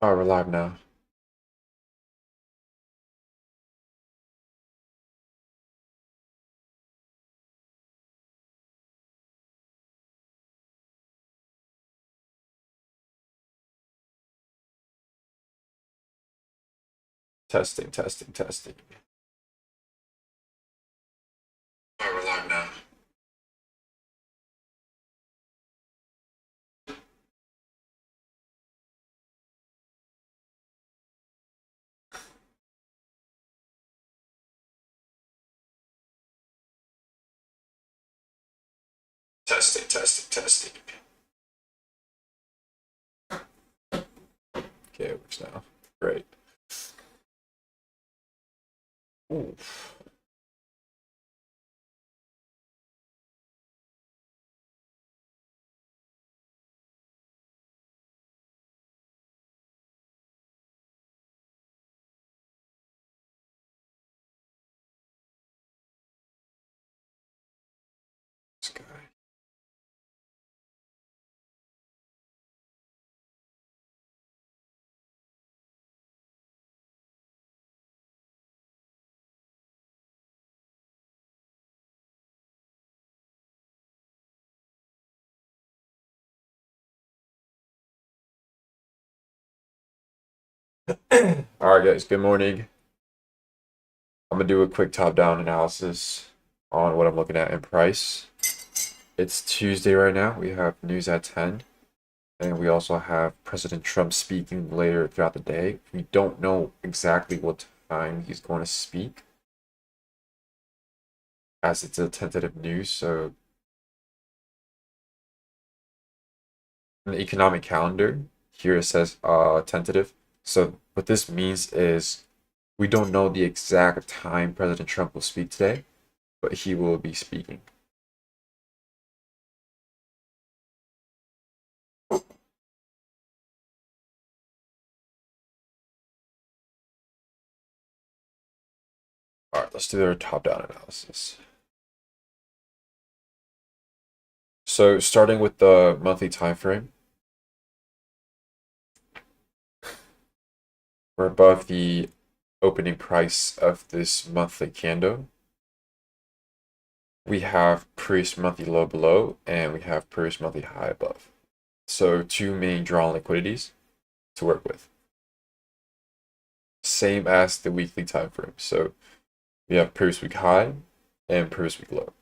Oh, we're live now. Testing, testing, testing. Oh, we're live now. Testing, testing, testing. Okay, it works now. Great. Oof. This guy. All right, guys. Good morning. I'm gonna do a quick top-down analysis on what I'm looking at in price. It's Tuesday right now. We have news at 10, and we also have President Trump speaking later throughout the day. We don't know exactly what time he's going to speak, as it's a tentative news. So, in the economic calendar, here it says tentative. So what this means is we don't know the exact time President Trump will speak today, but he will be speaking. All right, let's do our top-down analysis. So starting with the monthly time frame, we're above the opening price of this monthly candle. We have previous monthly low below, and we have previous monthly high above. So two main drawn liquidities to work with. Same as the weekly time frame. So we have previous week high and previous week low.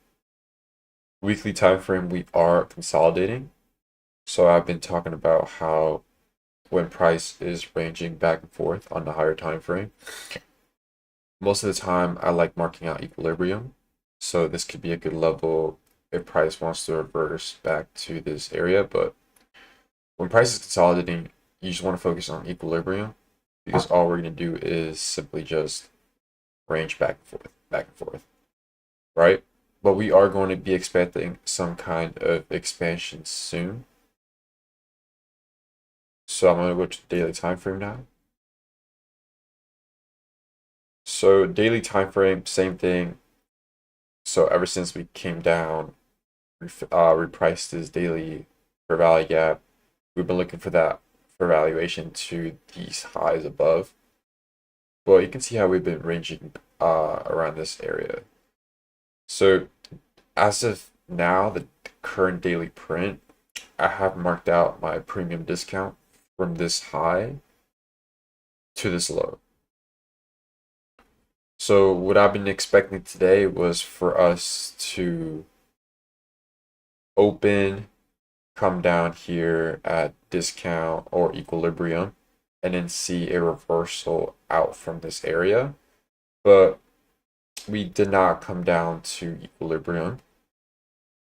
Weekly time frame, we are consolidating. So I've been talking about how when price is ranging back and forth on the higher time frame, most of the time I like marking out equilibrium. So this could be a good level if price wants to reverse back to this area. But when price is consolidating, you just want to focus on equilibrium, because all we're going to do is simply just range back and forth, right? But we are going to be expecting some kind of expansion soon. So I'm going to go to the daily time frame now. So daily time frame, same thing. So ever since we came down, repriced this daily fair value gap, we've been looking for that for valuation to these highs above. Well, you can see how we've been ranging around this area. So as of now, the current daily print, I have marked out my premium discount from this high to this low. So what I've been expecting today was for us to open, come down here at discount or equilibrium, and then see a reversal out from this area. But we did not come down to equilibrium.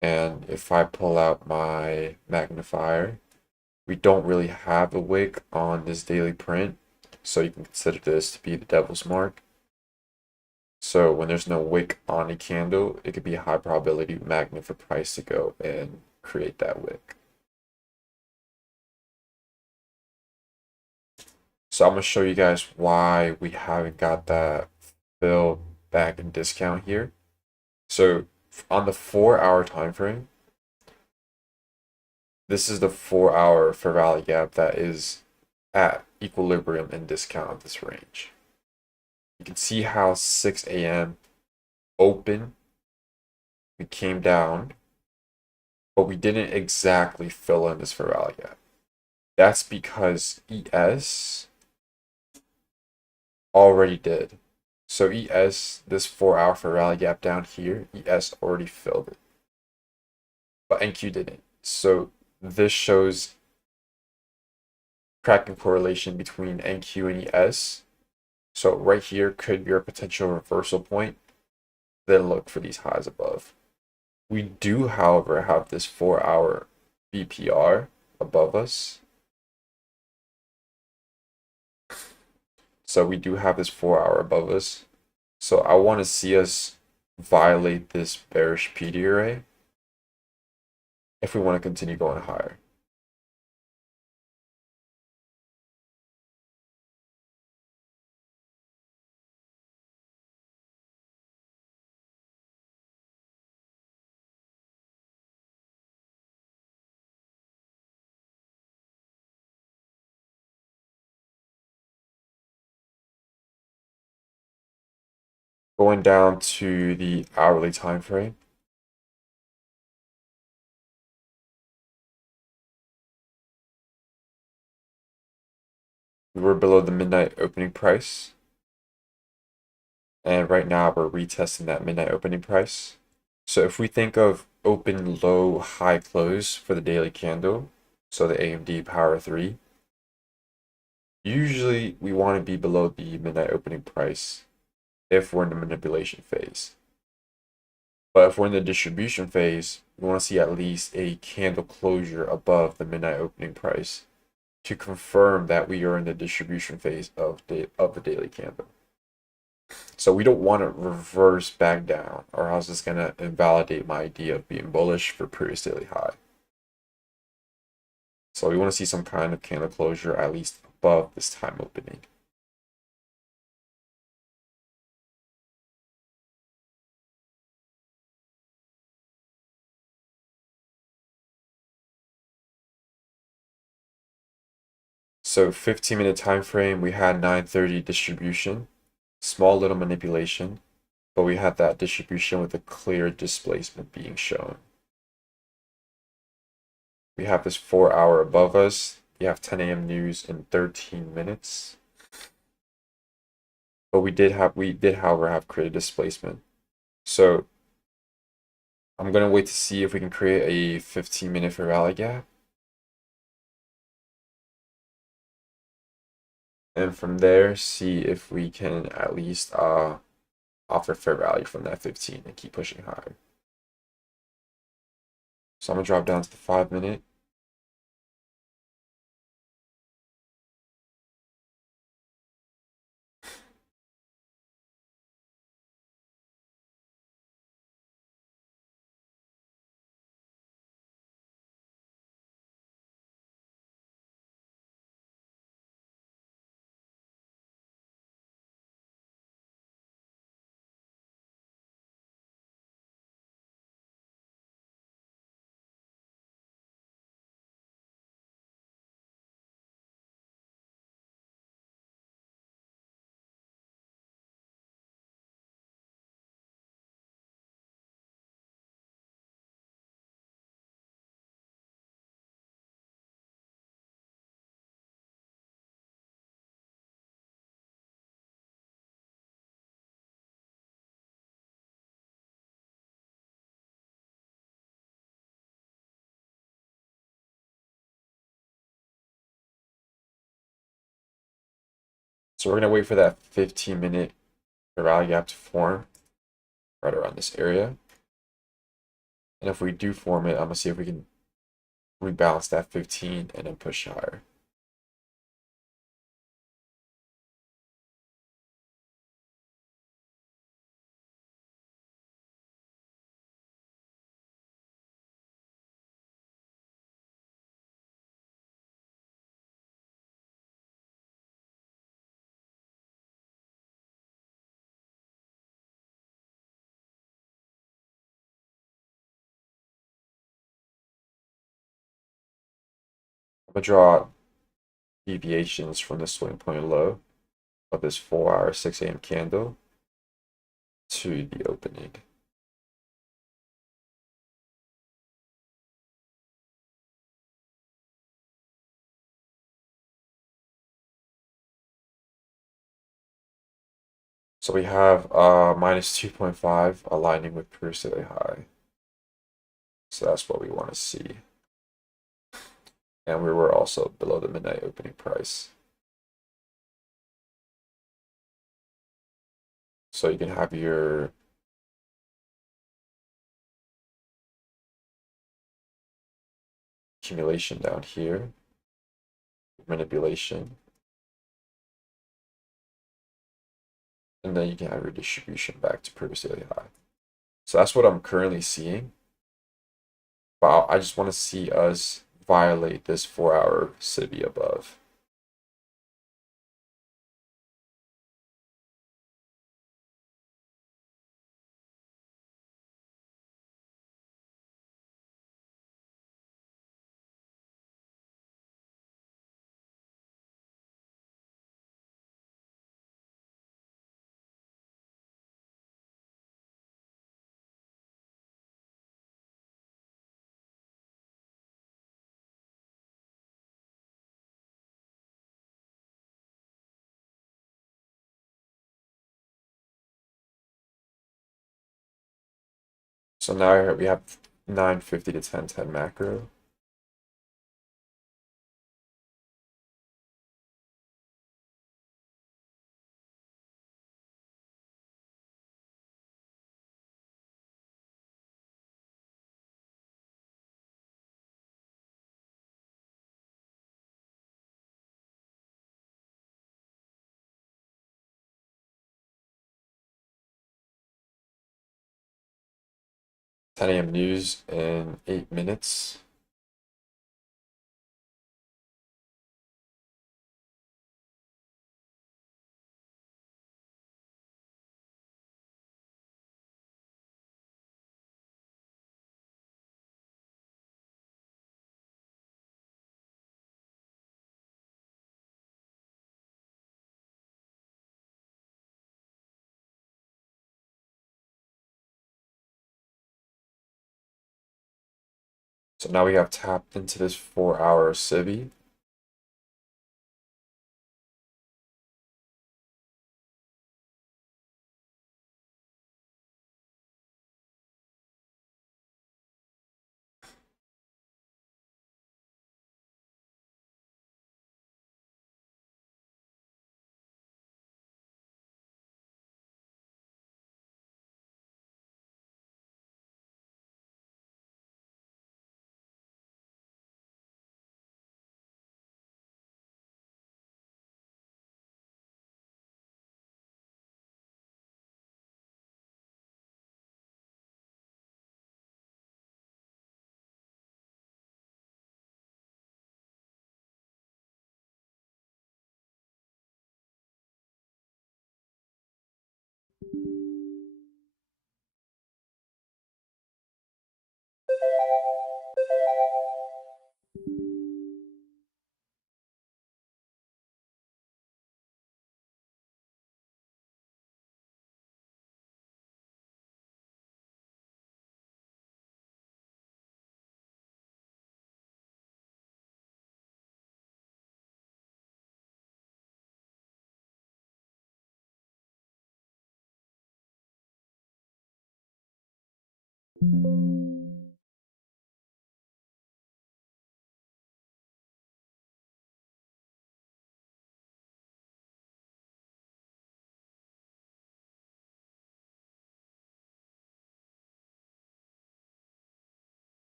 And if I pull out my magnifier, we don't really have a wick on this daily print. So you can consider this to be the devil's mark. So when there's no wick on a candle, it could be a high probability magnet for price to go and create that wick. So I'm going to show you guys why we haven't got that fill back in discount here. So on the 4-hour time frame, this is the 4-hour fair value gap that is at equilibrium and discount of this range. You can see how 6 a.m. open, we came down, but we didn't exactly fill in this fair value gap. That's because ES already did. So ES, this 4-hour fair value gap down here, ES already filled it. But NQ didn't. So this shows cracking correlation between NQ and ES. So right here could be our potential reversal point. Then look for these highs above. We do, however, have this 4-hour BPR above us. So we do have this 4-hour above us. So I want to see us violate this bearish PD array if we want to continue going higher. Going down to the hourly time frame. We were below the midnight opening price. And right now we're retesting that midnight opening price. So if we think of open, low, high close for the daily candle, so the AMD Power 3, usually we want to be below the midnight opening price if we're in the manipulation phase. But if we're in the distribution phase, we want to see at least a candle closure above the midnight opening price to confirm that we are in the distribution phase of the daily candle. So we don't want to reverse back down, or else it's going to invalidate my idea of being bullish for previous daily high. So we want to see some kind of candle closure at least above this time opening. So 15-minute time frame, we had 9:30 distribution, small little manipulation, but we had that distribution with a clear displacement being shown. We have this 4-hour above us. We have 10 a.m. news in 13 minutes. But we did, however, have created displacement. So I'm gonna wait to see if we can create a 15-minute fair value gap. And from there, see if we can at least offer fair value from that 15 and keep pushing higher. So I'm gonna drop down to the 5-minute. So we're gonna wait for that 15-minute fair value gap to form right around this area. And if we do form it, I'm gonna see if we can rebalance that 15 and then push higher. I'm gonna draw deviations from the swing point low of this 4-hour 6 a.m. candle to the opening. So we have minus 2.5 aligning with previous daily high. So that's what we want to see. And we were also below the midnight opening price. So you can have your accumulation down here, manipulation, and then you can have your distribution back to previous daily high. So that's what I'm currently seeing. But I just want to see us violate this 4-hour CPI above. So now we have 950 to 1010 macro. Ten a.m. news in 8 minutes. So now we have tapped into this 4-hour CPI.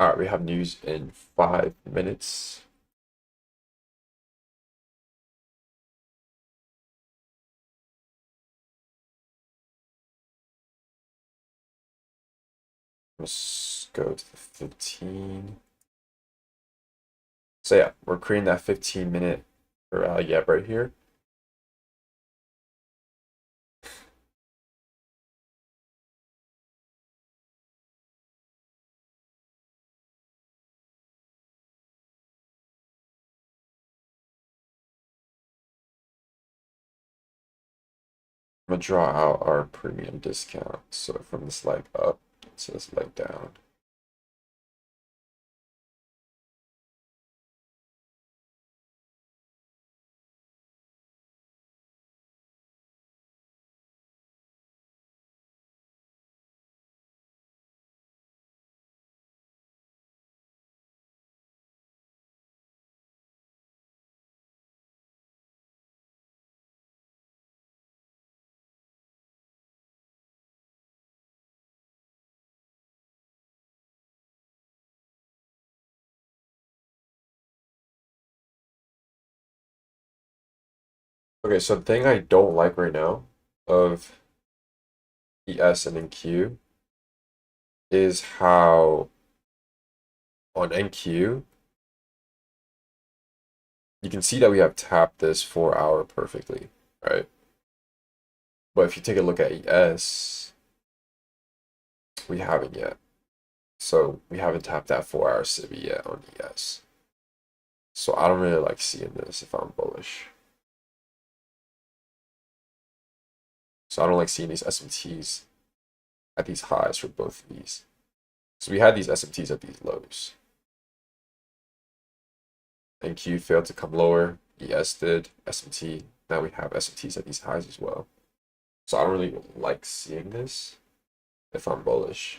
All right, we have news in 5 minutes. go to the 15. So yeah, we're creating that 15-minute gap right here. I'm gonna draw out our premium discount. So from this leg up to this leg down. Okay, so the thing I don't like right now of ES and NQ is how on NQ you can see that we have tapped this 4-hour perfectly, right? But if you take a look at ES, we haven't yet. So we haven't tapped that 4-hour CPI yet on ES. So I don't really like seeing this if I'm bullish. So I don't like seeing these SMTs at these highs for both of these. So we had these SMTs at these lows. NQ failed to come lower. ES did. SMT. Now we have SMTs at these highs as well. So I don't really like seeing this if I'm bullish.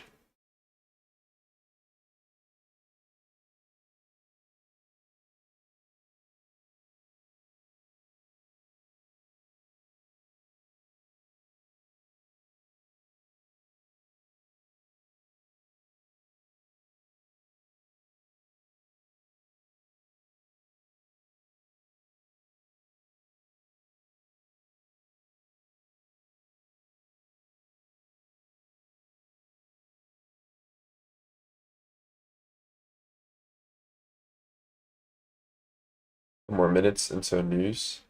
More minutes into news.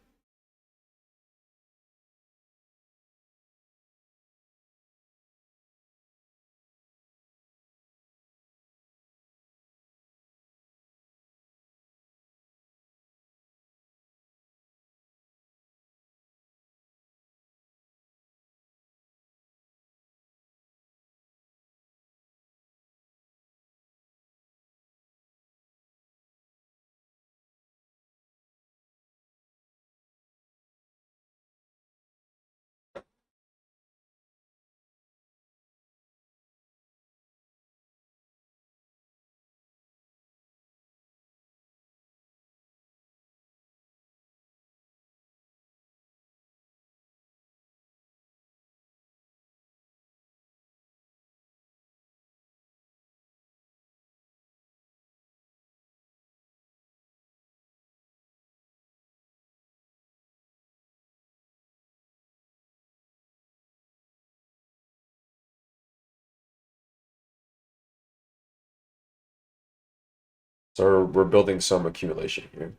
So we're building some accumulation here.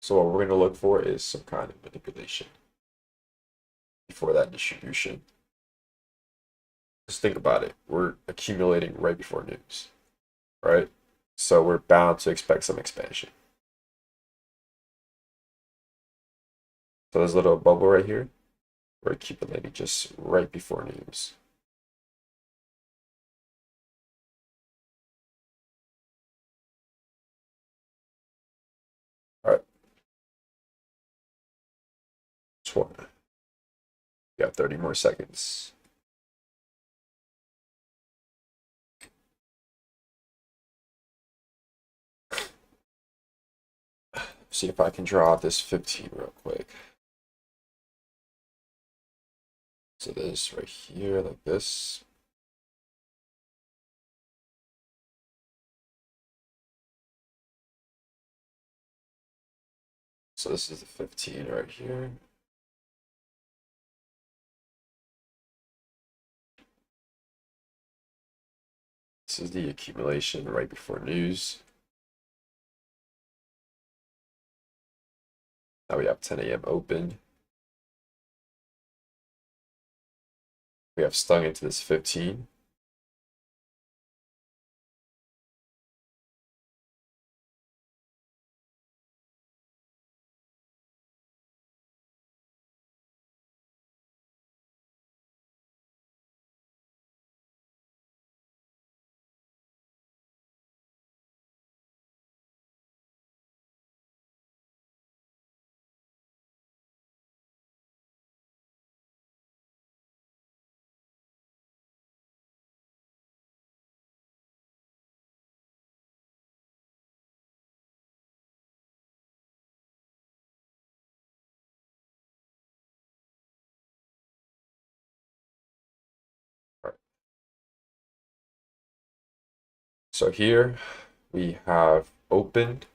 So what we're going to look for is some kind of manipulation before that distribution. Just think about it. We're accumulating right before news, right? So we're bound to expect some expansion. So there's a little bubble right here. We're accumulating just right before news. All right. 20. We got 30 more seconds. See if I can draw out this 15 real quick. So this right here, like this. So this is the 15 right here. This is the accumulation right before news. Now we have 10 a.m. open. We have stung into this 15. So here we have opened,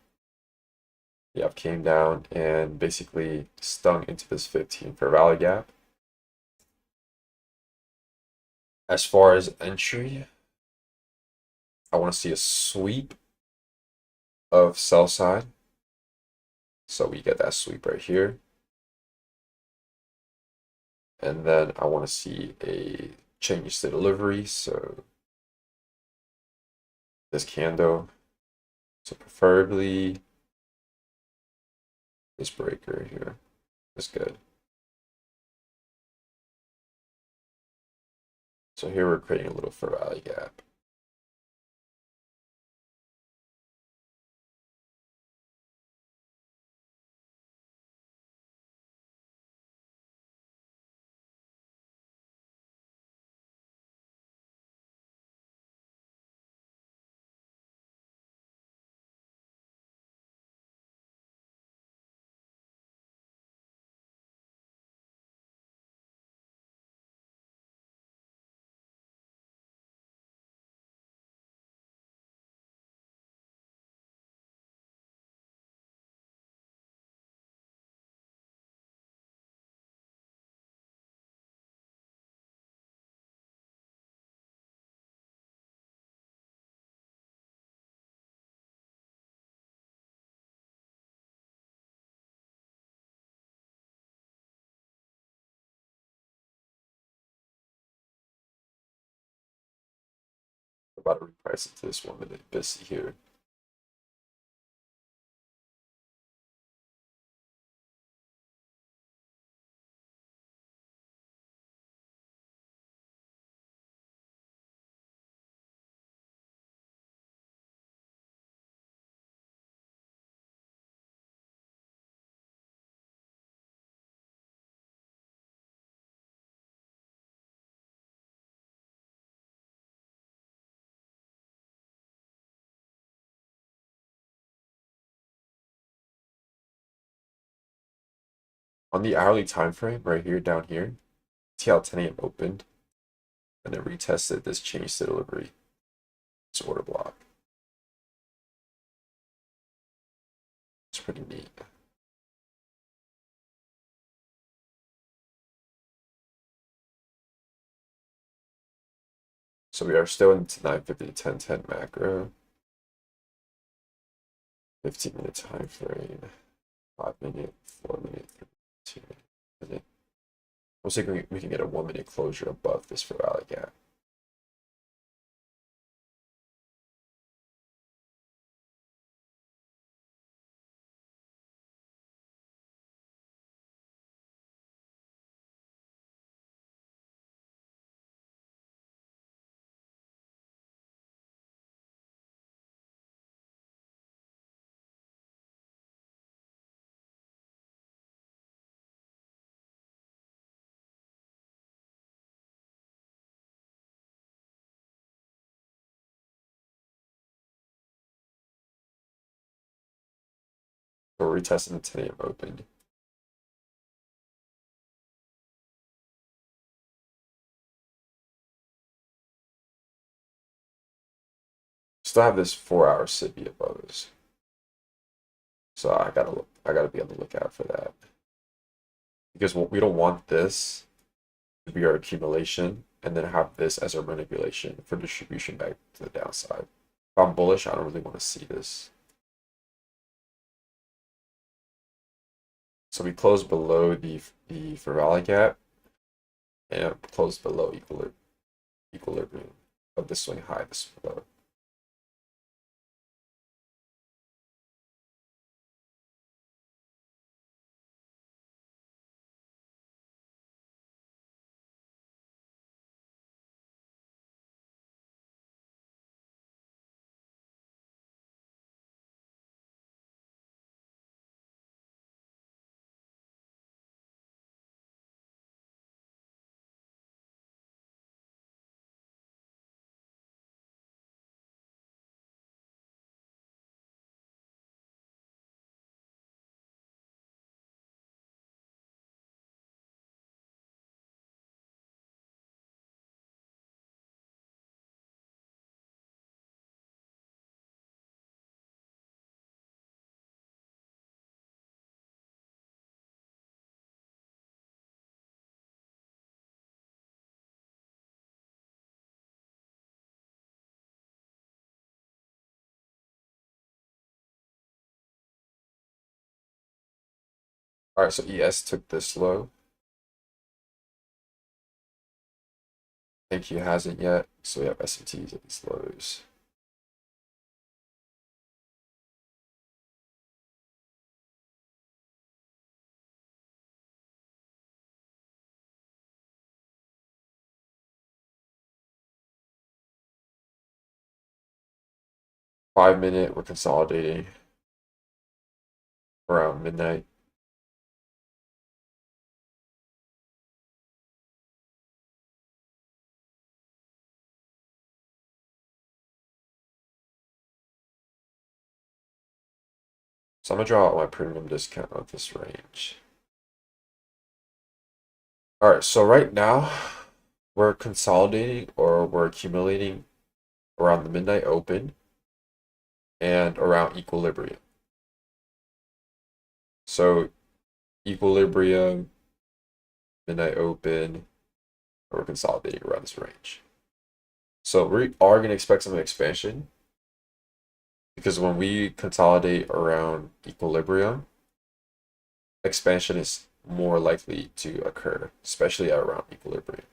we have came down and basically stung into this 15 for value gap. As far as entry, I want to see a sweep of sell side. So we get that sweep right here. And then I want to see a change to delivery. So this candle. So preferably this breaker here is good. So here we're creating a little fair value gap. We're about to reprice into this 1 minute BIST here. On the hourly time frame, right here, down here, see how 10 a.m. opened, and it retested this change to delivery, this order block. It's pretty neat. So we are still into 950 to 1010 macro. 15-minute time frame, 5-minute, 4-minute, 2-minute. We'll see if we can get a 1-minute closure above this fair value gap. So we're retesting the 10 a.m. opened. Still have this 4-hour SIBI above us. So I gotta be on the lookout for that. Because we don't want this to be our accumulation and then have this as our manipulation for distribution back to the downside. If I'm bullish, I don't really want to see this. So we closed below the fair value gap and closed below equilibrium of the swing high, this low. All right, so ES took this low. Thank you hasn't yet, so we have S&Ts at these lows. Five-minute, we're consolidating around midnight. So I'm gonna draw out my premium discount of this range. All right, so right now we're consolidating or we're accumulating around the midnight open and around equilibrium. So equilibrium, midnight open, we're consolidating around this range. So we are going to expect some expansion because when we consolidate around equilibrium, expansion is more likely to occur, especially around equilibrium.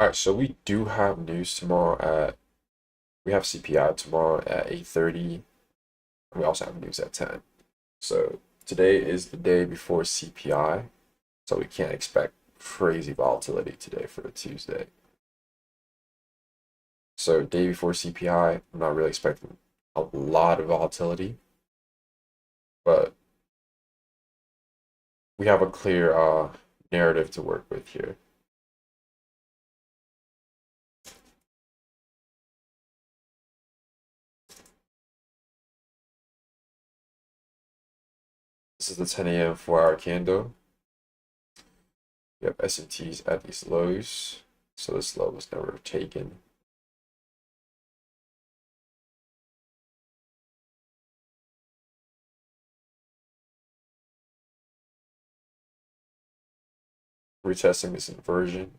All right, so we do have news tomorrow we have CPI tomorrow at 8:30. We also have news at 10. So today is the day before CPI, so we can't expect crazy volatility today for a Tuesday. So day before CPI, I'm not really expecting a lot of volatility, but we have a clear narrative to work with here. This is the 10 a.m. 4-hour candle. We have S&Ts at these lows, so this low was never taken. Retesting this inversion.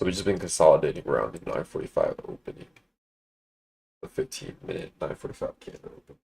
So we've just been consolidating around the 9:45 opening, the 15-minute 9:45 candle open.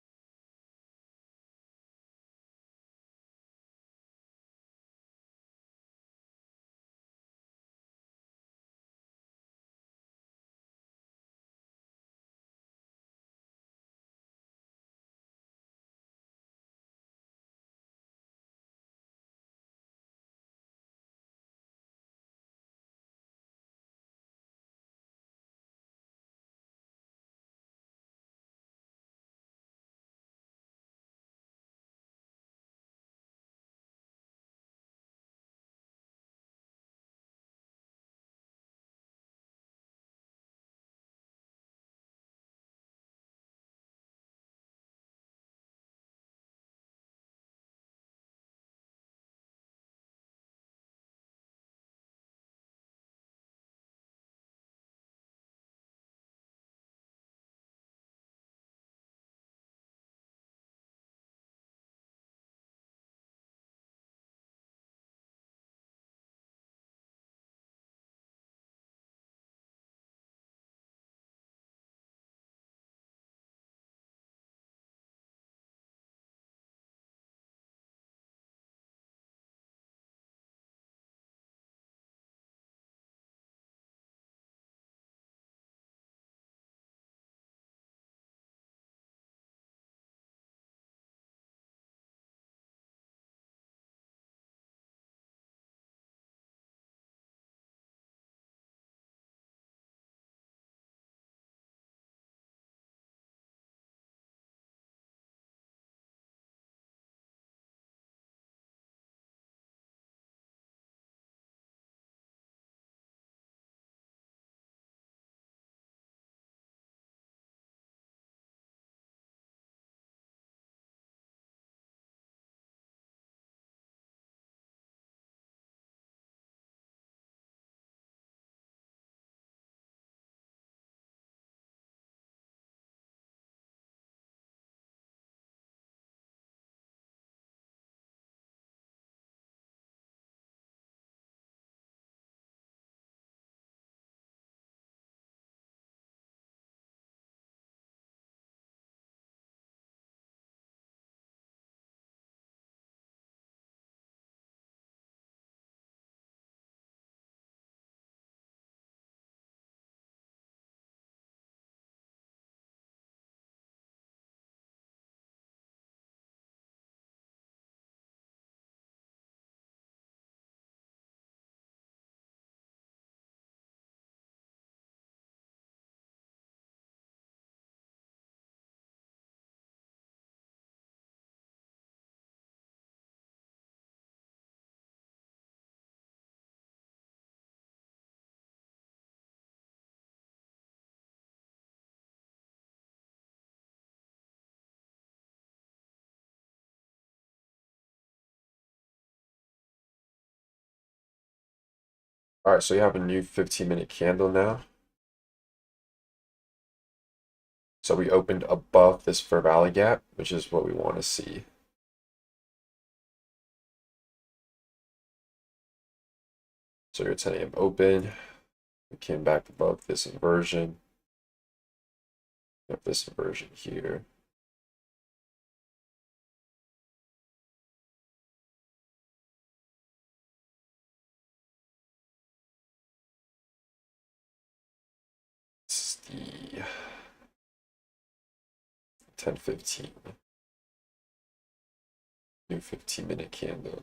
All right, so you have a new 15-minute candle now. So we opened above this fair value gap, which is what we want to see. So your 10 a.m. open, we came back above this inversion. We have this inversion here. It's the 10:15, new 15-minute candle.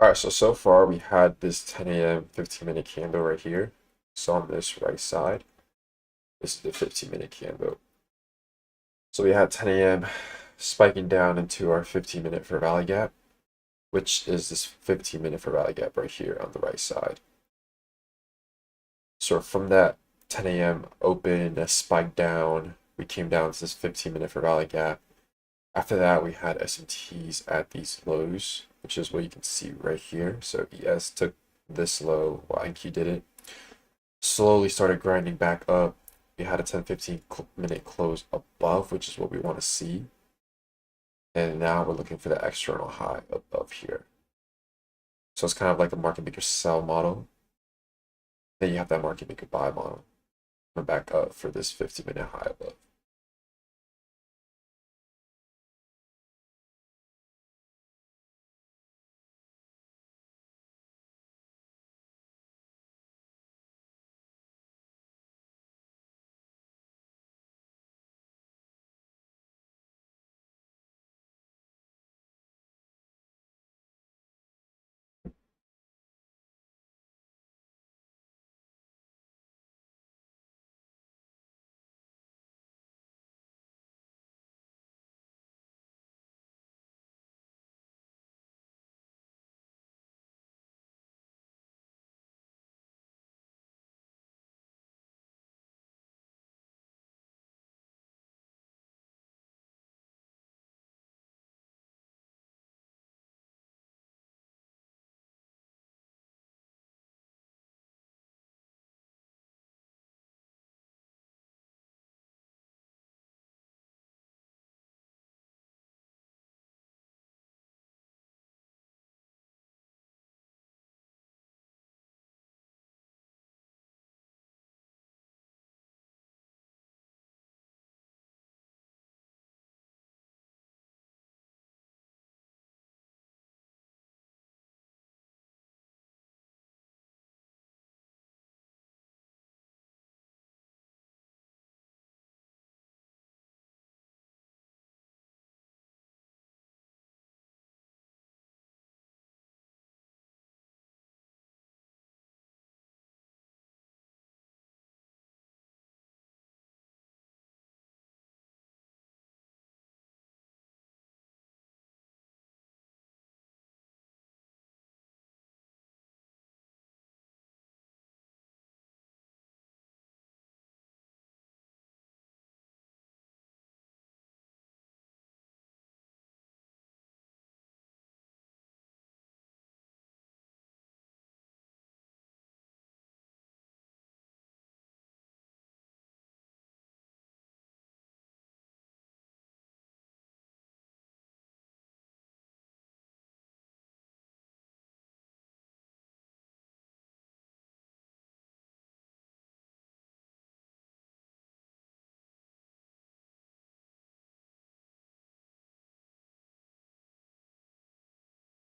All right, so far we had this 10 a.m. 15-minute candle right here. So on this right side, this is the 15-minute candle. So we had 10 a.m. spiking down into our 15-minute fair value gap, which is this 15-minute fair value gap right here on the right side. So from that 10 a.m. open, a spike down, we came down to this 15-minute fair value gap. After that, we had SMTs at these lows, which is what you can see right here. So ES took this low while NQ didn't. Slowly started grinding back up. We had a 10-15 minute close above, which is what we want to see. And now we're looking for the external high above here. So it's kind of like a market maker sell model. Then you have that market maker buy model. Coming back up for this 50-minute high above.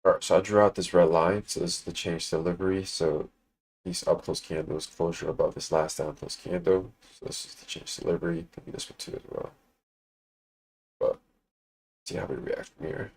All right, so I drew out this red line. So this is the change delivery. So these up close candles, closure above this last down close candle. So this is the change delivery. Could be this one too as well. But see how we react from here.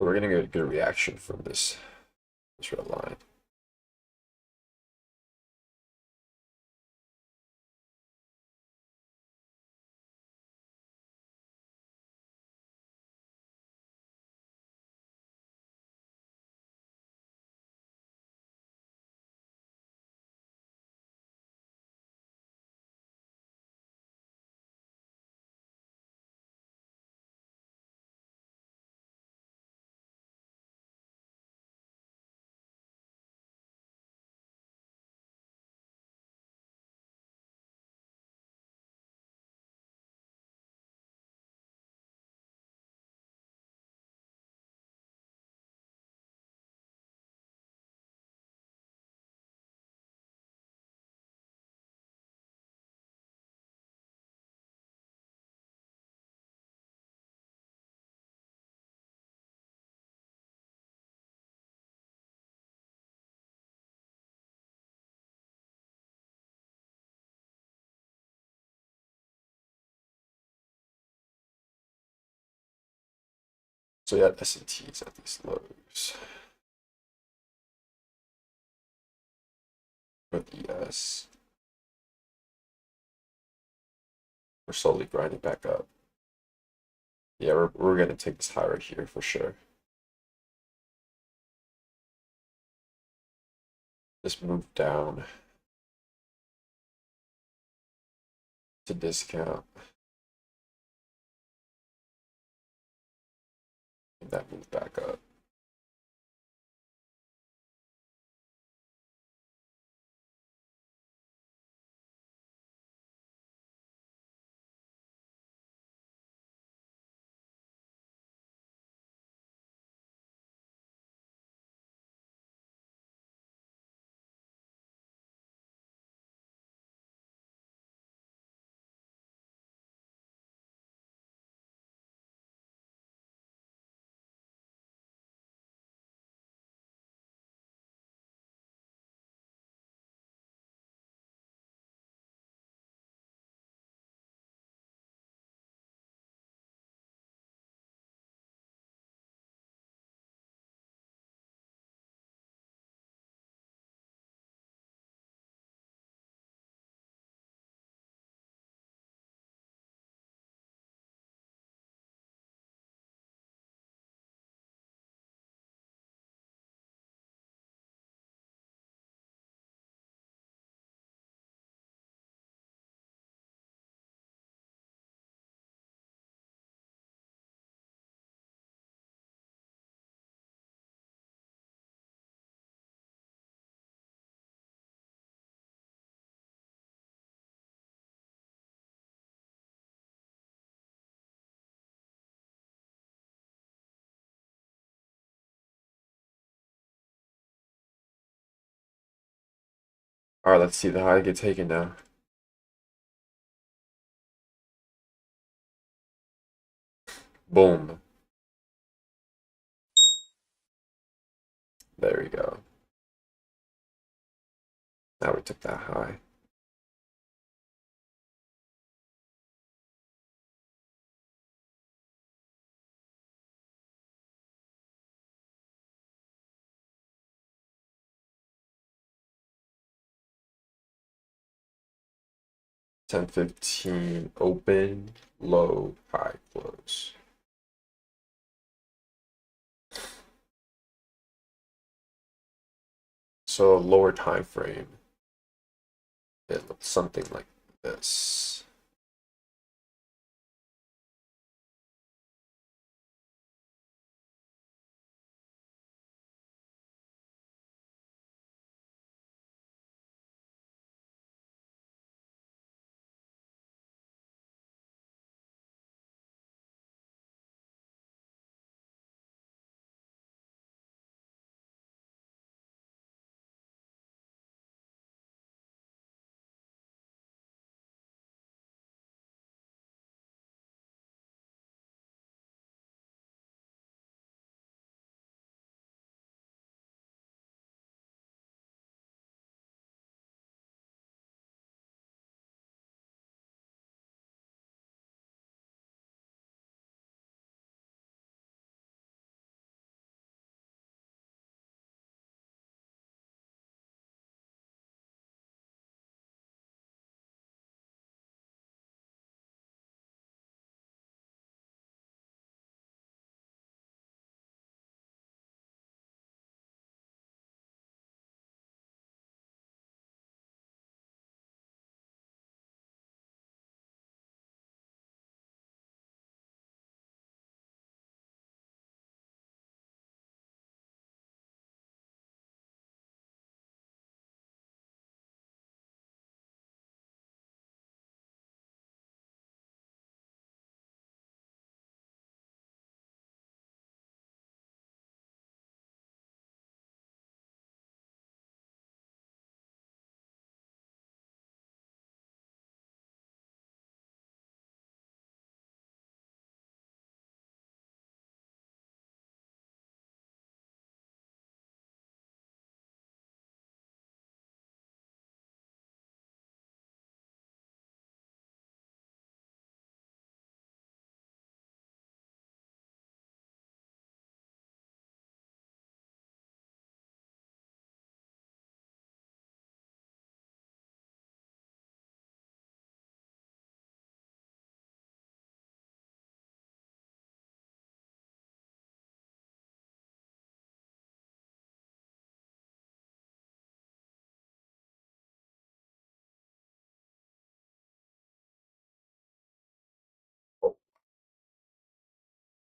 We're gonna get a good reaction from this red line. So yeah, S&T's at these lows. With ES, we're slowly grinding back up. Yeah, we're gonna take this high right here for sure. Just move down to discount. And that move back up. All right, let's see the high get taken now. Boom. There we go. Now we took that high. $10.15 open, low, high, close. So lower time frame, it looks something like this.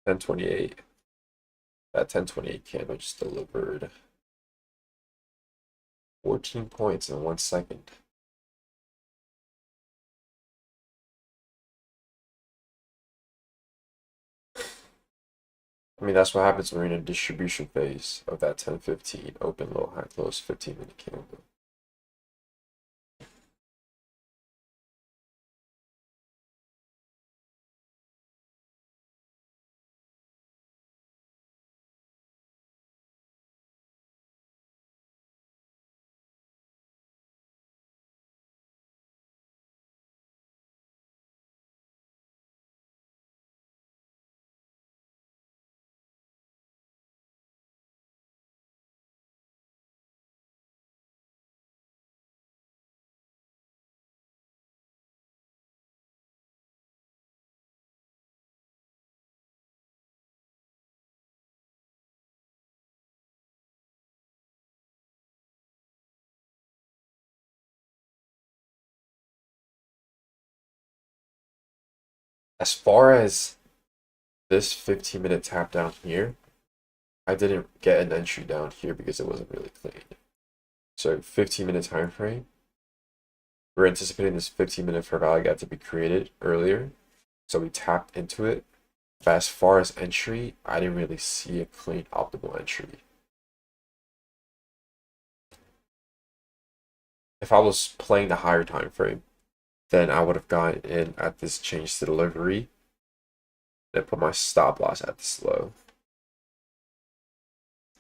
1028. That 1028 candle just delivered 14 points in 1 second. I mean, that's what happens when you're in a distribution phase of that 10-15 open, low, high, close 15-minute candle. As far as this 15-minute tap down here, I didn't get an entry down here because it wasn't really clean. So 15-minute time frame, we're anticipating this 15-minute fair value gap to be created earlier. So we tapped into it. But as far as entry, I didn't really see a clean optimal entry. If I was playing the higher time frame, then I would have gone in at this change to delivery and put my stop loss at this low.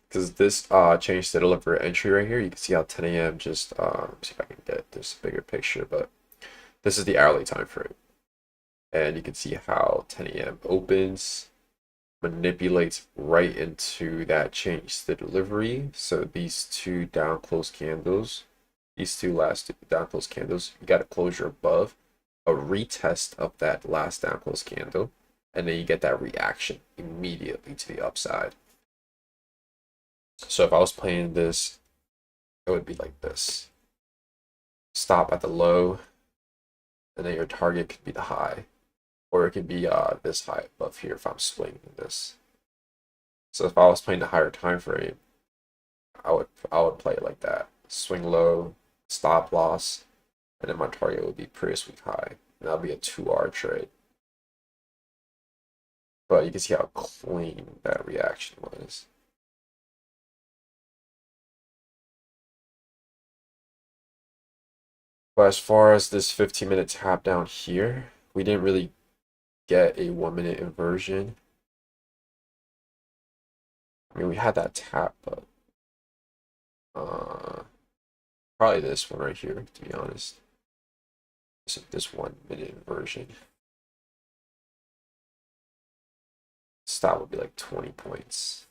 Because this change to delivery entry right here, you can see how 10 a.m. just see if I can get this bigger picture, but this is the hourly time frame. And you can see how 10 a.m. opens, manipulates right into that change to delivery. So these two down close candles, these two last two down close candles, you got a closure above, a retest of that last down close candle, and then you get that reaction immediately to the upside. So if I was playing this, it would be like this. Stop at the low, and then your target could be the high. Or it could be this high above here if I'm swinging this. So if I was playing the higher time frame, I would play it like that. Swing low, stop loss, and then my target would be previous week high. And that'll be a 2R trade. But you can see how clean that reaction was. But as far as this 15-minute tap down here, we didn't really get a 1-minute inversion. I mean, we had that tap, but probably this one right here, to be honest. So this 1-minute inversion. Stop would be like 20 points.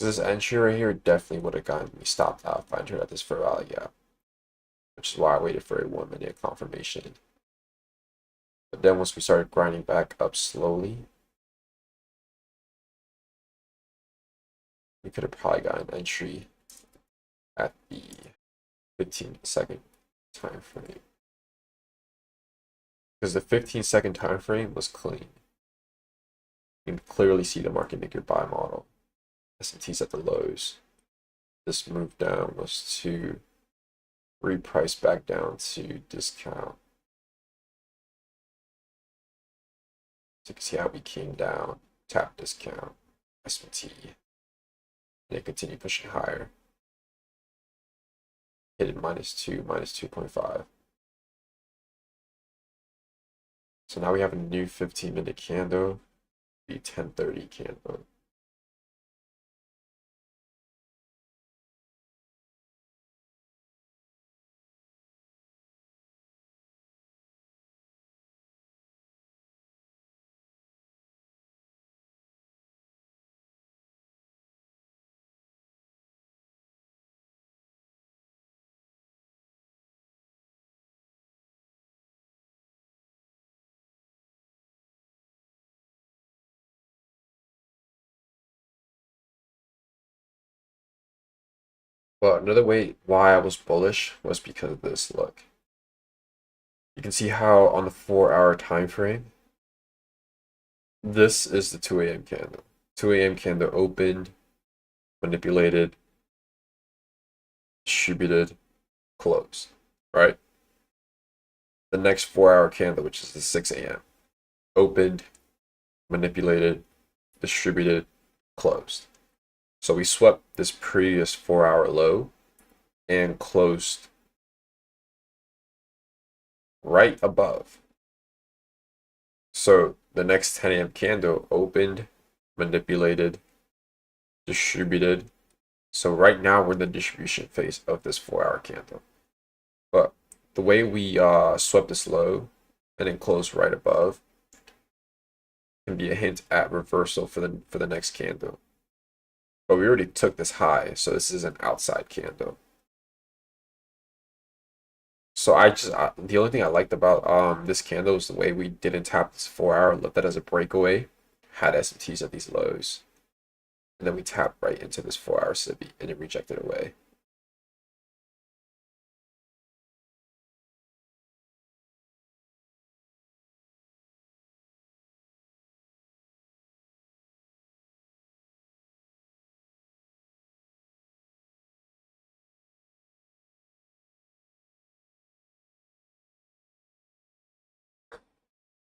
This entry right here definitely would have gotten me stopped out if I entered at this fair value gap, which is why I waited for a 1-minute confirmation. But then once we started grinding back up slowly, we could have probably got an entry at the 15-second time frame. Because the 15-second time frame was clean. You can clearly see the market maker buy model. S&T's at the lows. This move down was to reprice back down to discount. So you can see how we came down, tap discount, S&T, and it continued pushing higher. Hit it -2, -2.5. So now we have a new 15-minute candle the 1030 candle. But another way why I was bullish was because of this. Look, you can see how on the 4-hour time frame, this is the 2 a.m. candle. 2 a.m. candle opened, manipulated, distributed, closed, right? The next 4-hour candle, which is the 6 a.m., opened, manipulated, distributed, closed. So we swept this previous 4-hour low and closed right above. So the next 10 a.m. candle opened, manipulated, distributed. So right now we're in the distribution phase of this 4-hour candle. But the way we swept this low and then closed right above can be a hint at reversal for the next candle. But we already took this high, so this is an outside candle. So the only thing I liked about this candle is the way we didn't tap this 4-hour, left that as a breakaway, had SMTs at these lows, and then we tapped right into this 4-hour SIBI and it rejected away.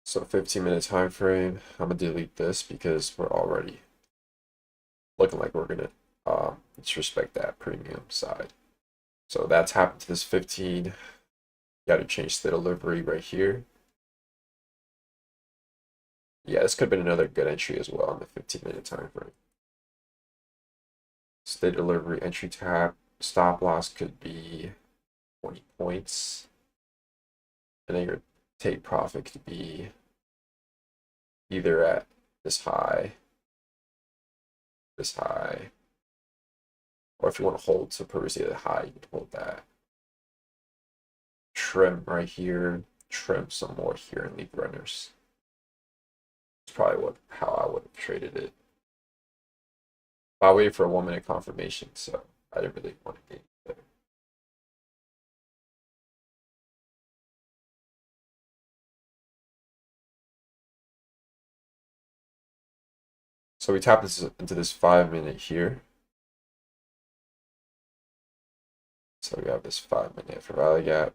So 15-minute time frame, I'm gonna delete this because we're already looking like we're gonna disrespect that premium side. So that's happened to this 15. You got to change the delivery right here. Yeah, this could have been another good entry as well on the 15-minute time frame. Stay delivery entry tab. Stop loss could be 20 points. And then your take profit could be either at this high, or if you want to hold to previously the high, you can hold that. Trim right here, trim some more here and leave runners. It's probably how I would have traded it. I waited for a 1-minute confirmation, so I didn't really want to gain there. So we tap into this 5-minute here. So we have this 5-minute for value gap.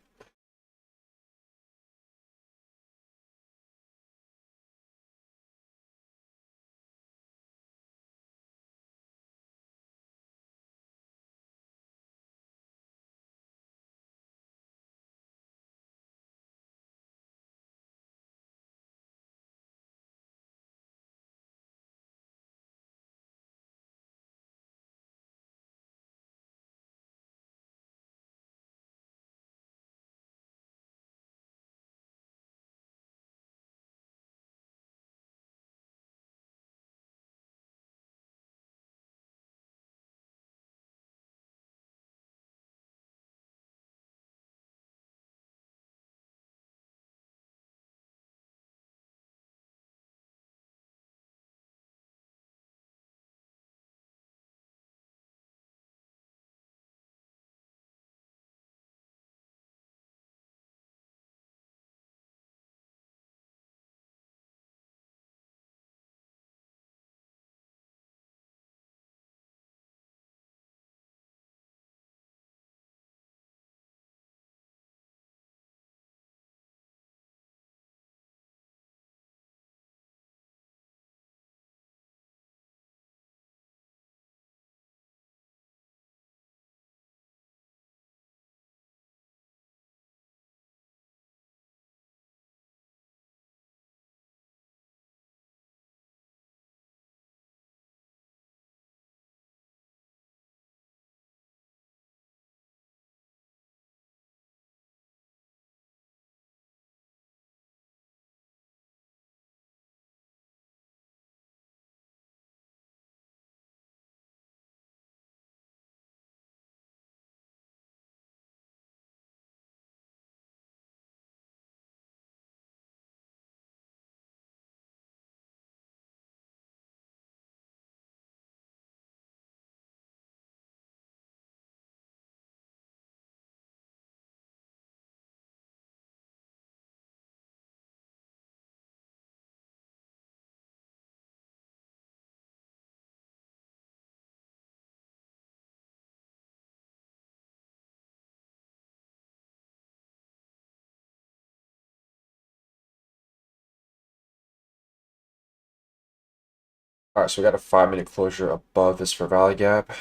All right, so we got a 5-minute closure above this fair value gap.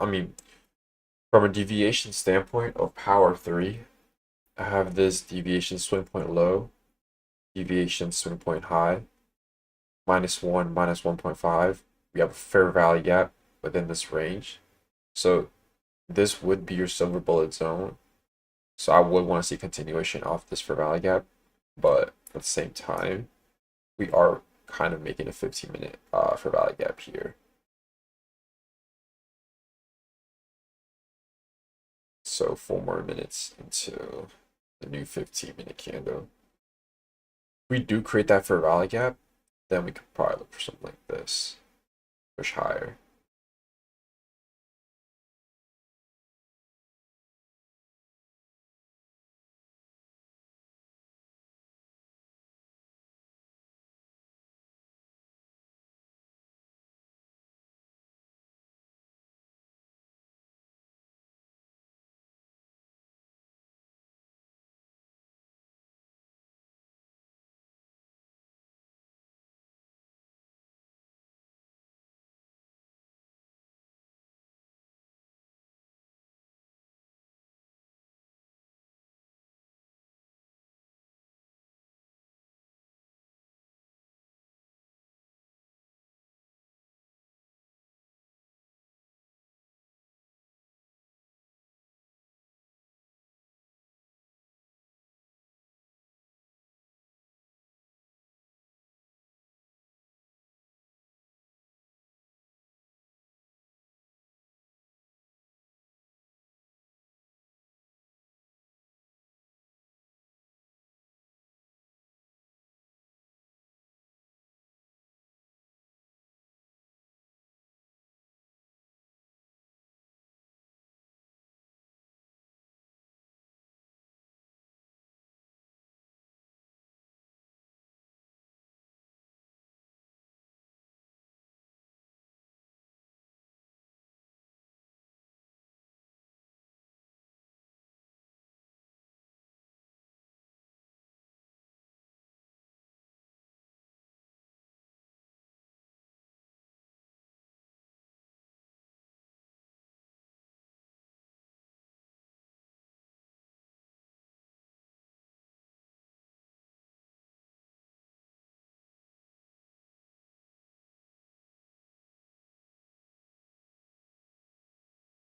I mean, from a deviation standpoint of power 3, I have this deviation swing point low, deviation swing point high, -1, -1.5. We have a fair value gap within this range. So this would be your silver bullet zone. So I would want to see continuation off this fair value gap, but at the same time, we are kind of making a 15-minute fair value gap here. So 4 more minutes into the new 15-minute candle. If we do create that fair value gap, then we could probably look for something like this, push higher.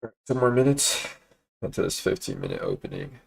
Right, 2 more minutes into this 15-minute opening.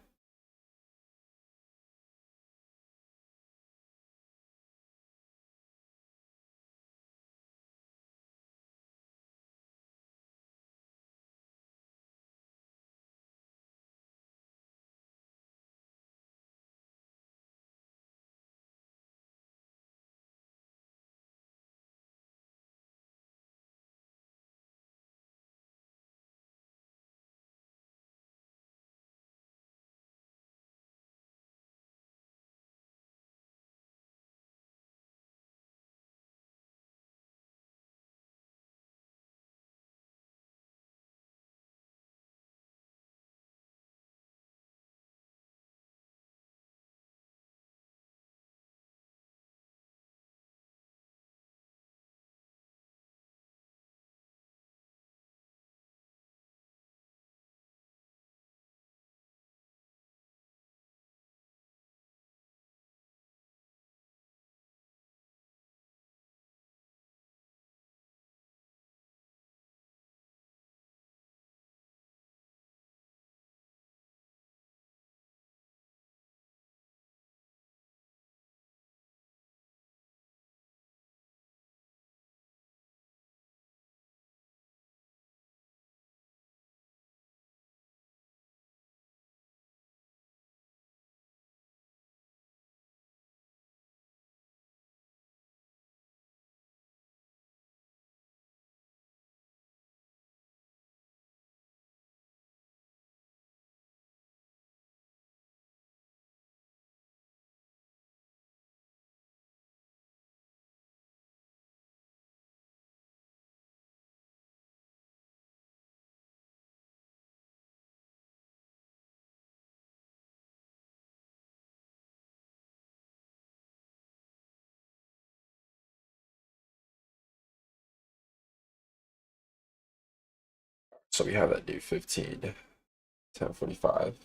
So we have that new 15, 10:45.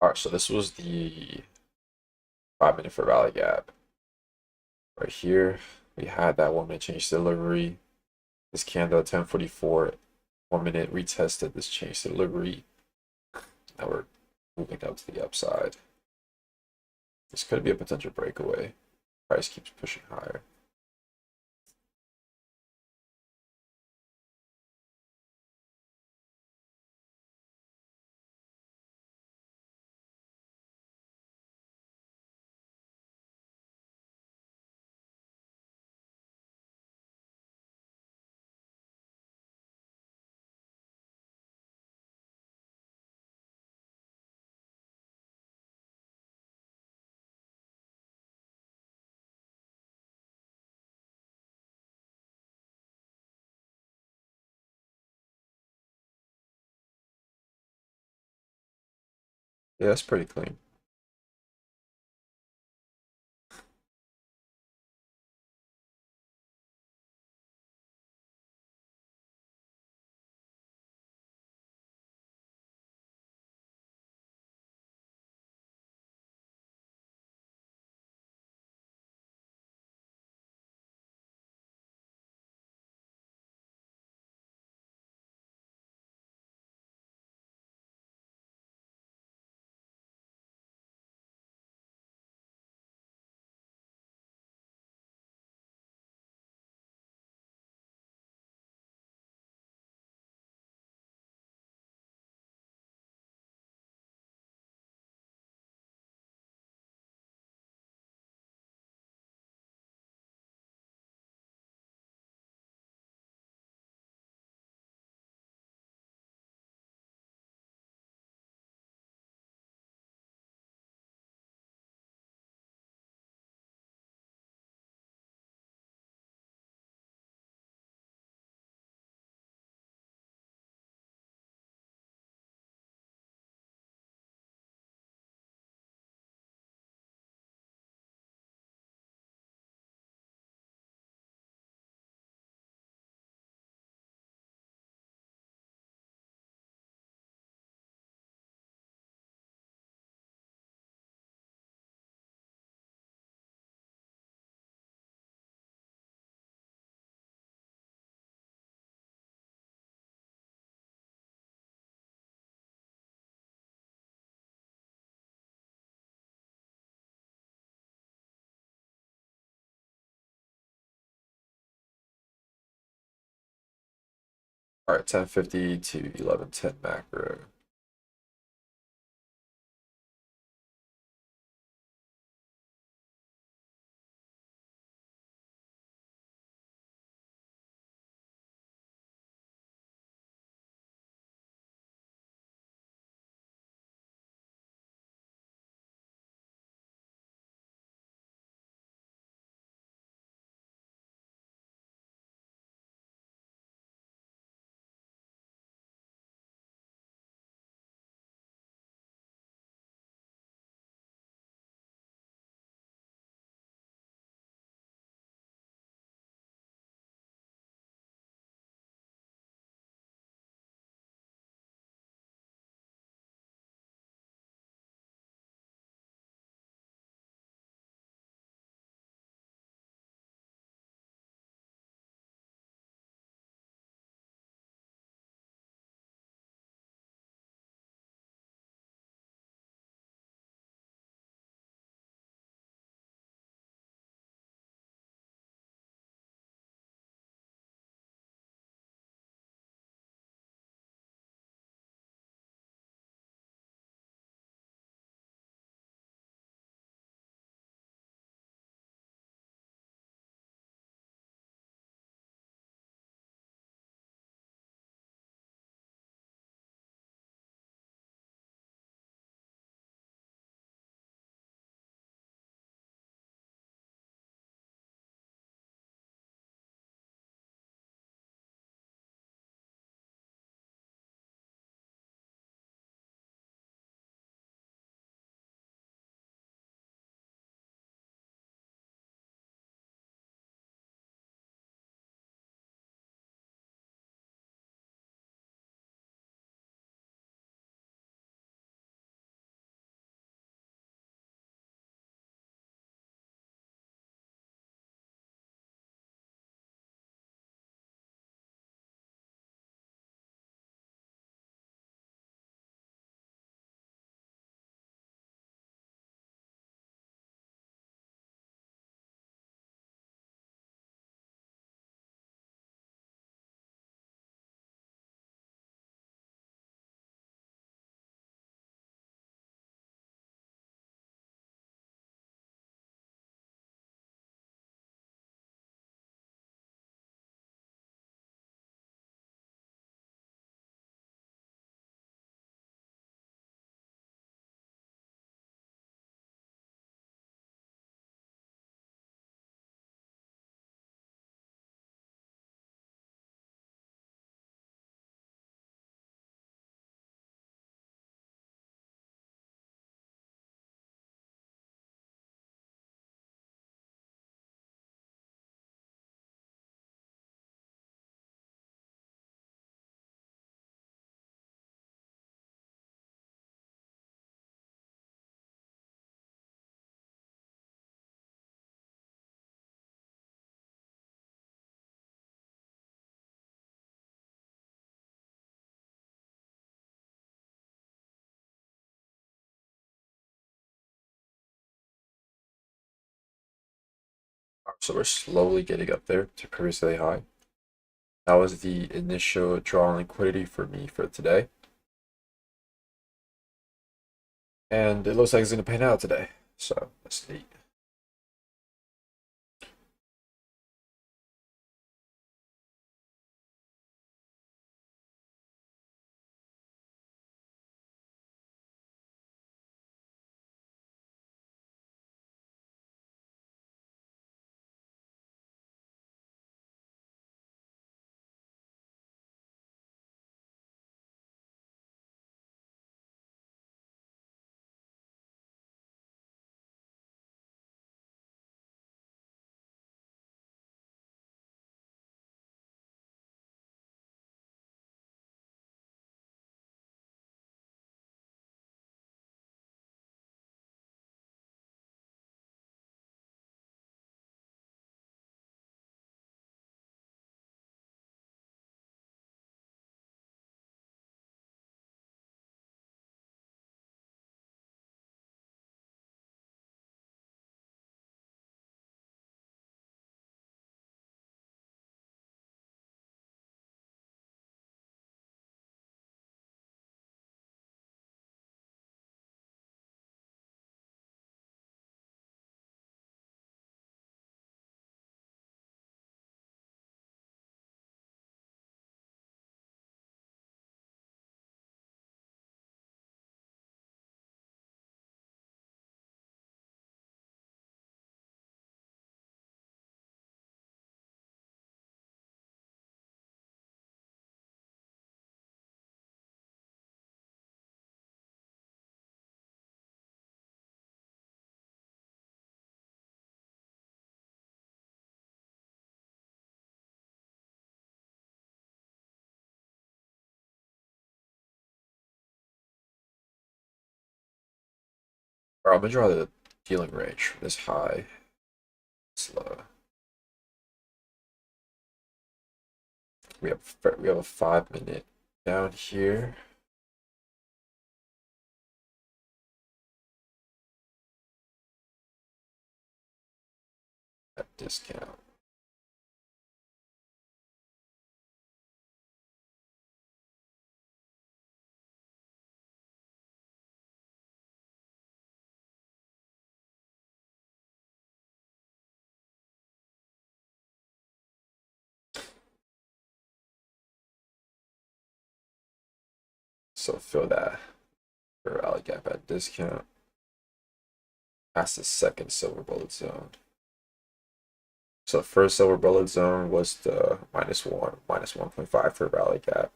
All right, so this was the 5 minute for rally gap. Right here, we had that 1 minute change delivery. This candle at 10:44, 1 minute retested this change delivery. Now we're moving up to the upside. This could be a potential breakaway. Price keeps pushing higher. Yeah, that's pretty clean. All right, 10:50 to 11:10 macro. So we're slowly getting up there to previously high. That was the initial draw on liquidity for me for today. And it looks like it's going to pan out today. So that's neat. All right, I'm going to draw the dealing range from this high. Slow. We have a 5-minute down here. At discount. So fill that for rally gap at discount. That's the second silver bullet zone. So the first silver bullet zone was the -1, -1.5 for rally gap.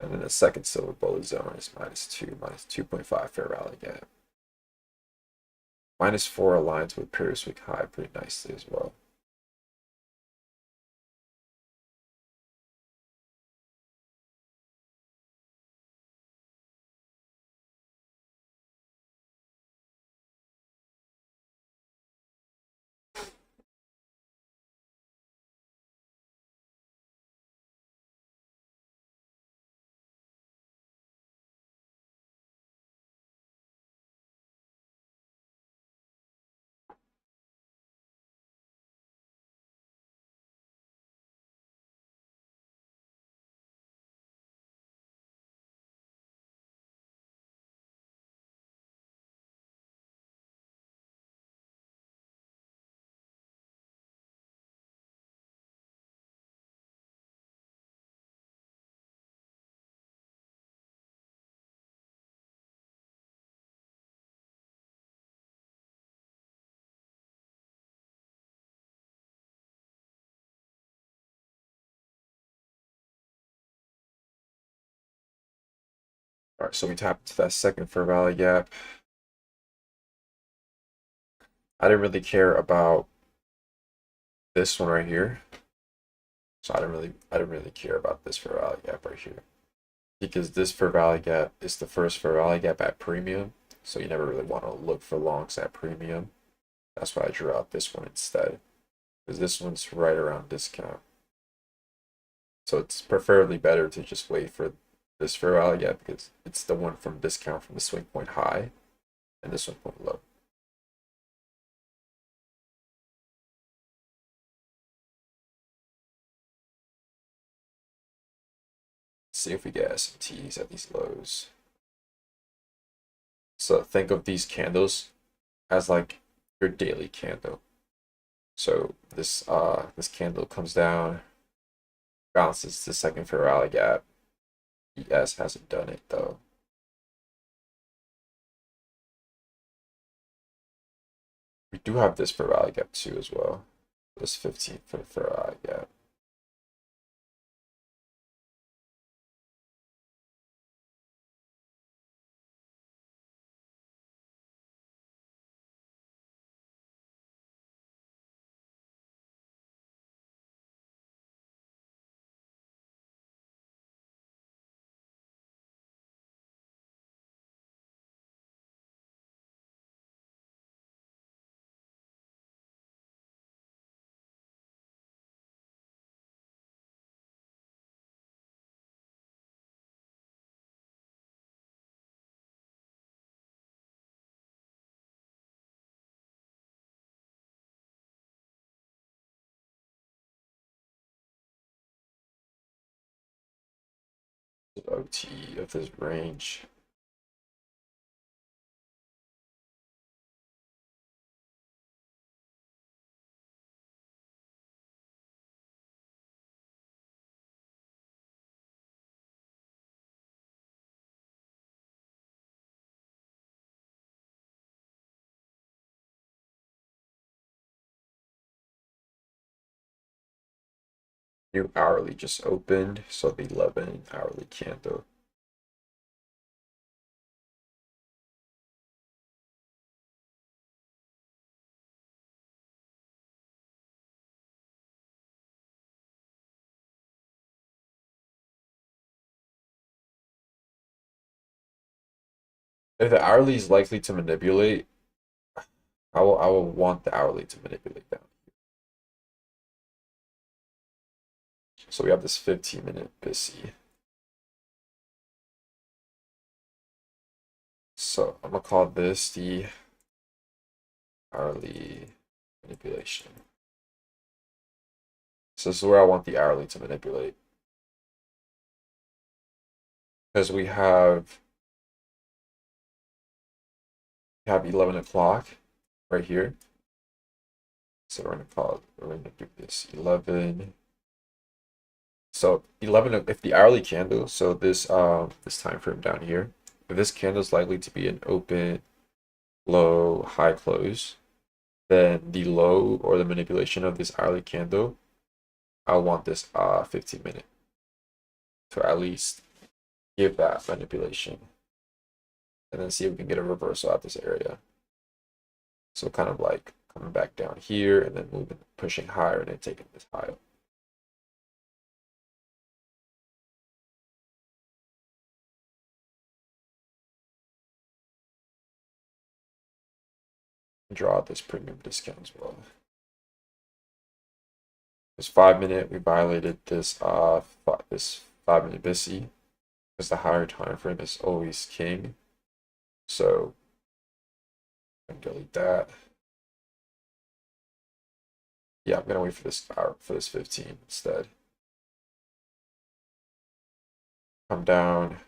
And then the second silver bullet zone is -2, -2.5 for rally gap. -4 aligns with previous week high pretty nicely as well. All right, so we tapped to that second for rally gap. I didn't really care about this one right here. So I didn't really care about this for rally gap right here. Because this for rally gap is the first for rally gap at premium. So you never really want to look for longs at premium. That's why I drew out this one instead. Because this one's right around discount. So it's preferably better to just wait for this for rally gap because it's the one from discount from the swing point high and the swing point low. see if we get SMTs at these lows. So think of these candles as like your daily candle. So this candle comes down, bounces the second fair rally gap. ES hasn't done it though. We do have this fair rally gap too as well. This 15 for the fair rally gap. OT of this range. New hourly just opened, so the 11 hourly candle. If the hourly is likely to manipulate, I will want the hourly to manipulate down. So we have this 15-minute BISI. So I'm gonna call this the hourly manipulation. So this is where I want the hourly to manipulate. Because we have 11 o'clock right here. So we're gonna do this 11. So 11, if the hourly candle, so this time frame down here, if this candle is likely to be an open, low, high close, then the low or the manipulation of this hourly candle, I want this 15-minute to at least give that manipulation, and then see if we can get a reversal at this area. So kind of like coming back down here and then moving, pushing higher and then taking this high up. Draw out this premium discount as well. This 5-minute, we violated this this 5-minute BISI because the higher time frame is always king. So I'm gonna delete that. Yeah, I'm gonna wait for this hour, for this 15 instead. Come down,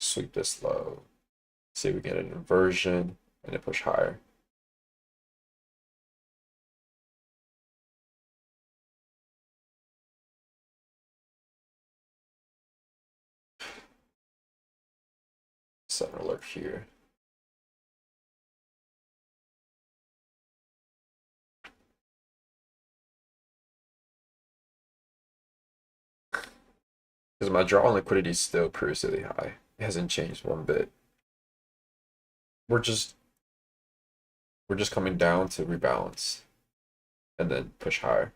sweep this low, see if we get an inversion, and then push higher. Set an alert here. Because my draw on liquidity is still previously high. It hasn't changed one bit. We're just coming down to rebalance and then push higher.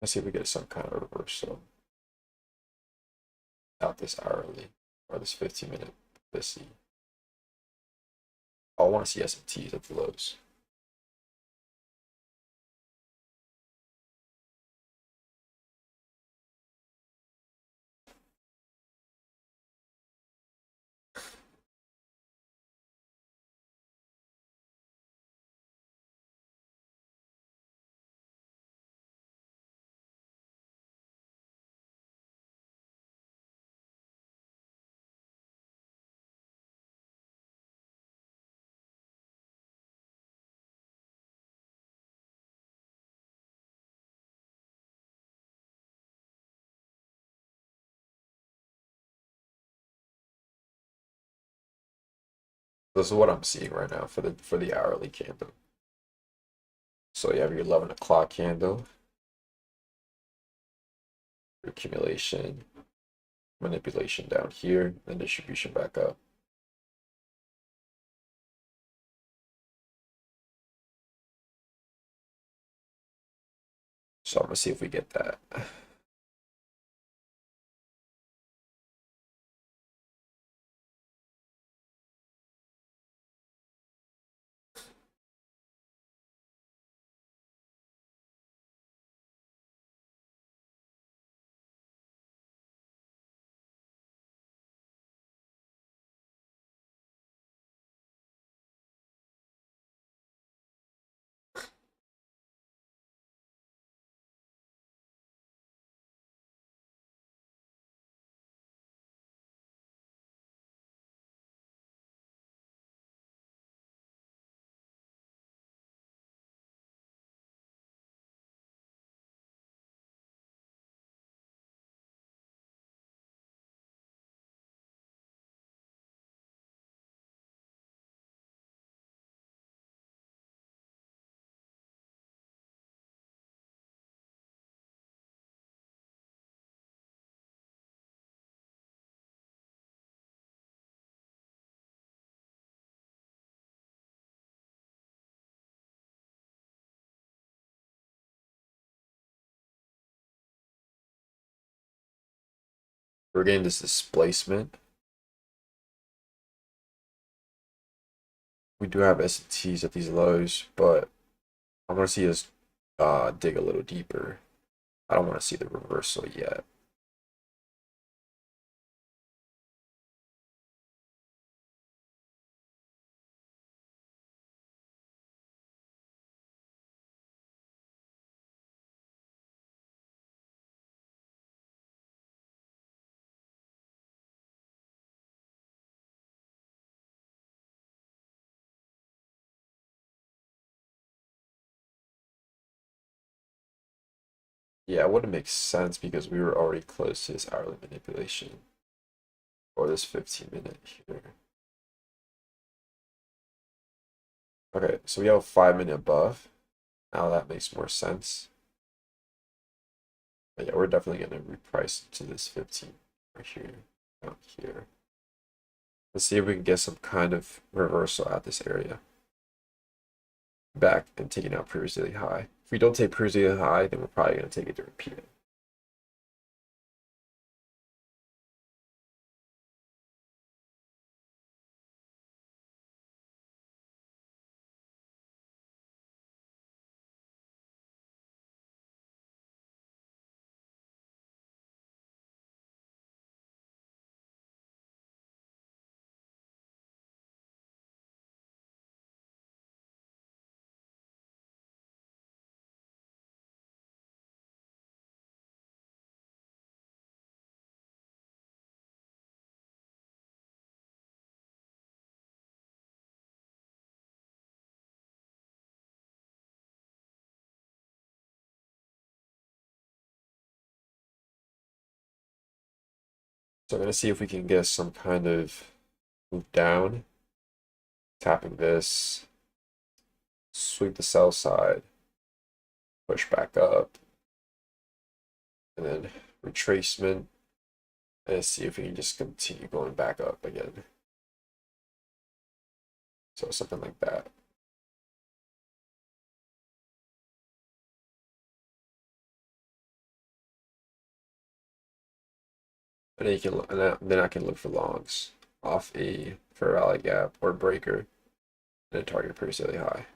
Let's see if we get some kind of reversal out this hourly or this 15-minute. Let's see. I want to see S&Ts at the lows. This is what I'm seeing right now for the hourly candle. So you have your 11 o'clock candle, your accumulation, manipulation down here, then distribution back up. So I'm gonna see if we get that. We're getting this displacement. We do have S&Ts at these lows, but I want to see us dig a little deeper. I don't want to see the reversal yet. Yeah, it wouldn't make sense because we were already close to this hourly manipulation or this 15-minute here. Okay, so we have a 5-minute above. Now that makes more sense. But yeah, we're definitely going to reprice to this 15 right here, down here. Let's see if we can get some kind of reversal at this area. Back and taking out previous daily high. If we don't take previous daily high, then we're probably going to take it to repeat it. So I'm going to see if we can get some kind of move down, tapping this, sweep the sell side, push back up, and then retracement, and see if we can just continue going back up again. So something like that. And then you can then I can look for longs off a fair value gap or breaker and a target pretty daily high.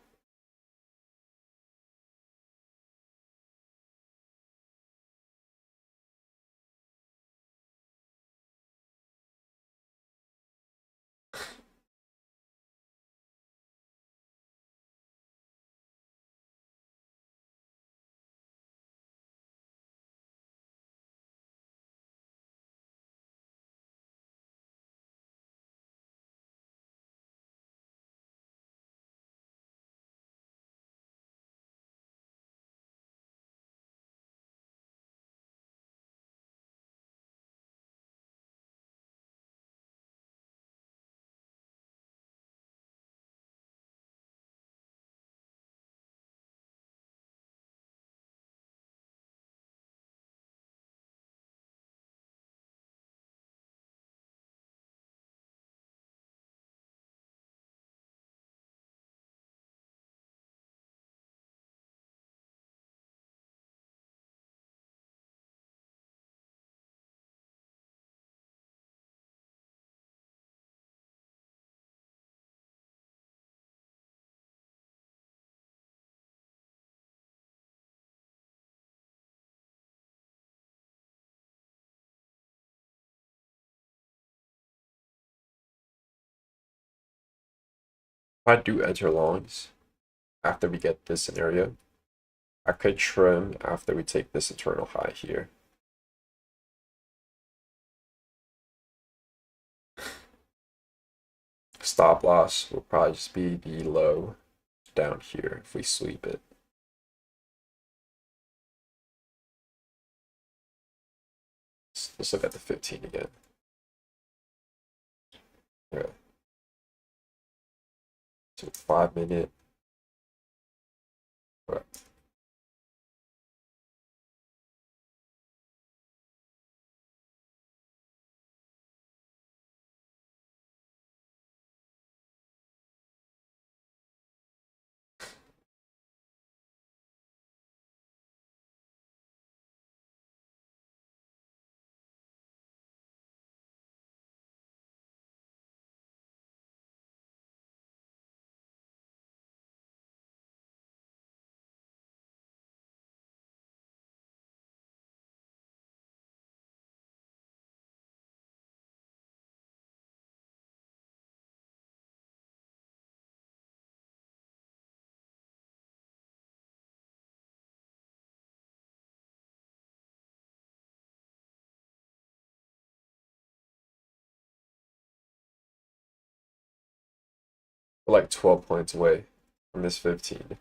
If I do enter longs after we get this scenario, I could trim after we take this internal high here. Stop loss will probably just be the low down here if we sweep it. Let's look at the 15 again. Yeah. So 5 minute. Right. We're like 12 points away from this 15.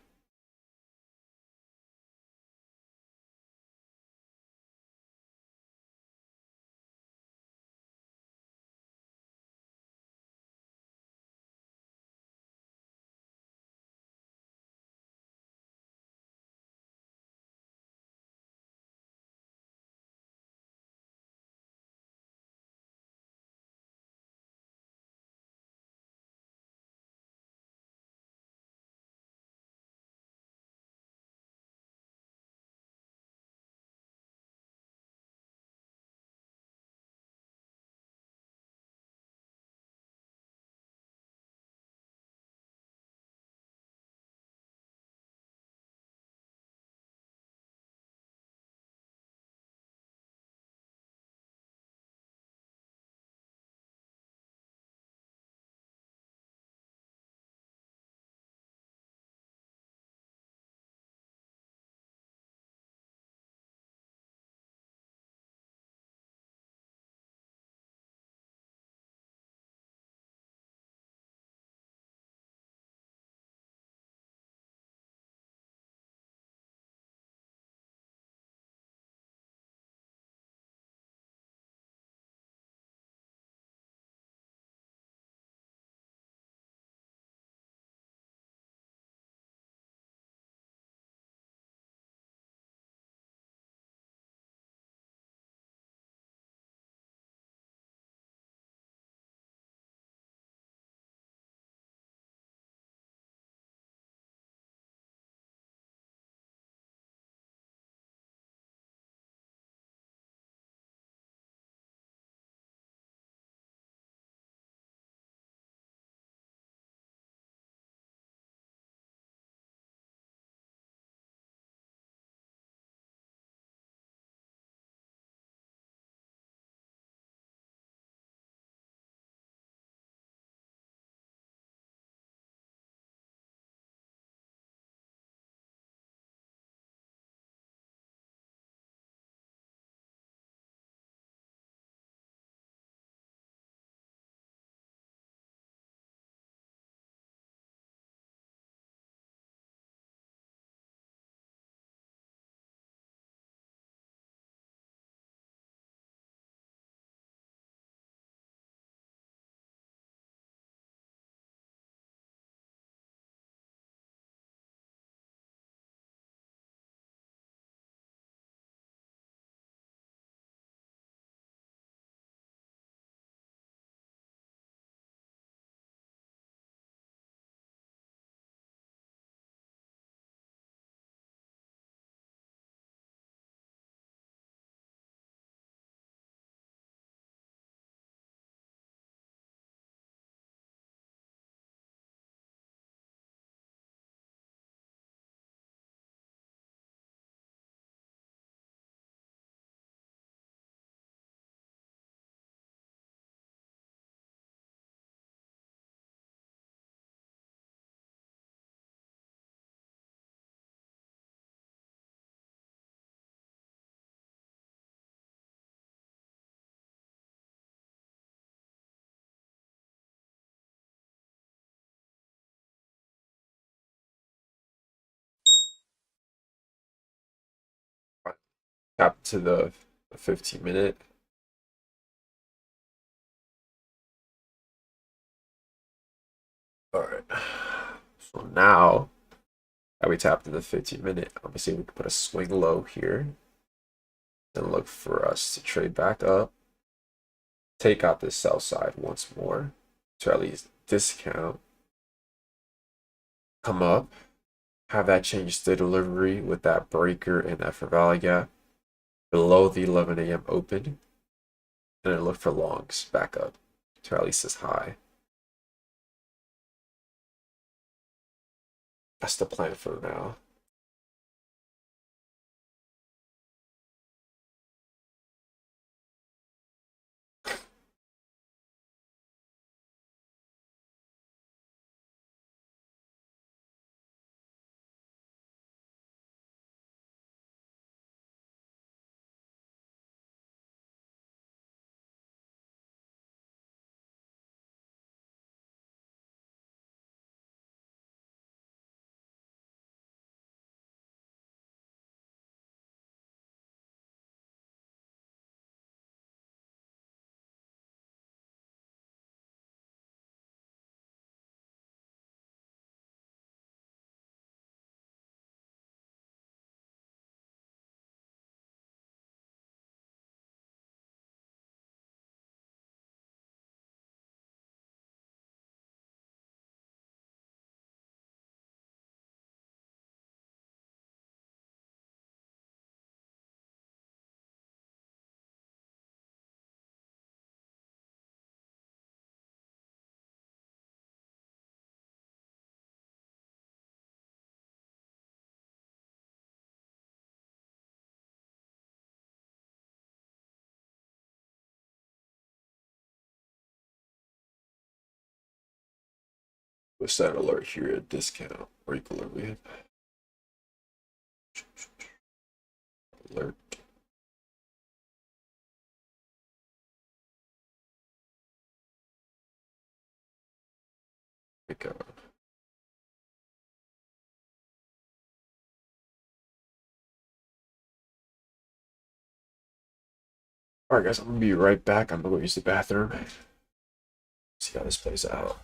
tap to the 15-minute. All right. So now that we tapped to the 15-minute, I'm gonna see if we can put a swing low here and look for us to trade back up, take out this sell side once more to at least discount, come up, have that change to delivery with that breaker and that fair value gap below the 11 a.m. open, and then look for longs back up to at least this high. That's the plan for now. We'll set alert here at discount or equilibrium. Alert. Pick up. All right, guys, I'm gonna be right back. I'm gonna go use the bathroom. See how this plays out.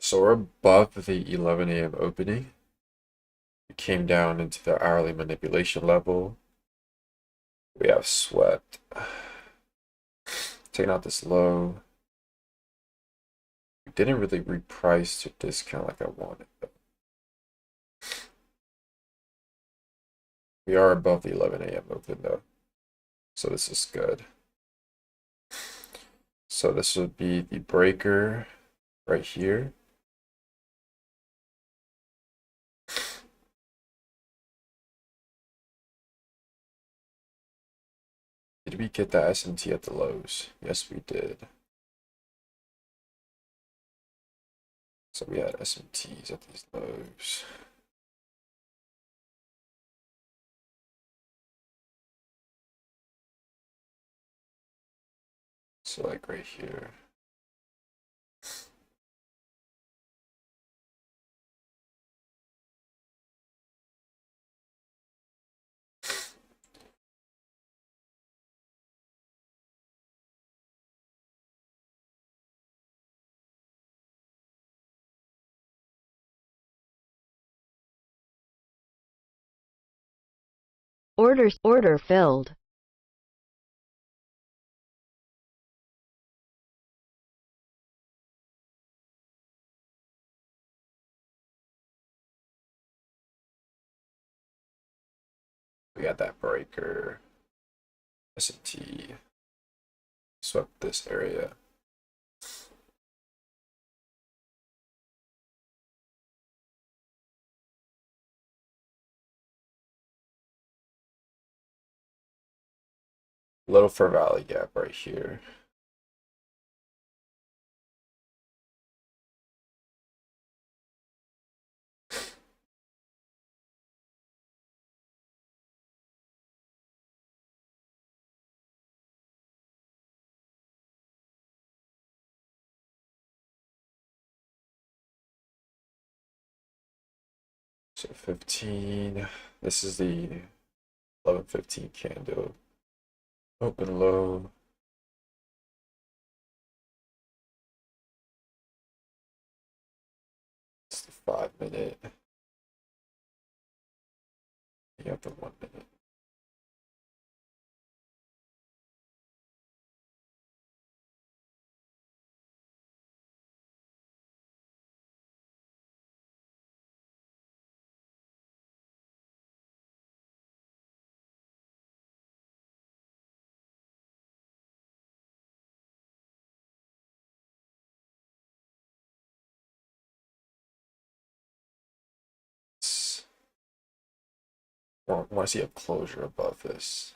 So we're above the 11 a.m. opening. We came down into the hourly manipulation level. We have swept. Taking out this low. We didn't really reprice to discount like I wanted, though. We are above the 11 a.m. open, though. So this is good. So this would be the breaker right here. Did we get that SMT at the lows? Yes, we did. So we had SMTs at these lows. So like right here. Order filled. We got that breaker. SMT. Swept this area. Little fair value gap right here. So 15. This is the 11:15 candle. Open low. It's the 5-minute. You got the 1-minute. I want to see a closure above this.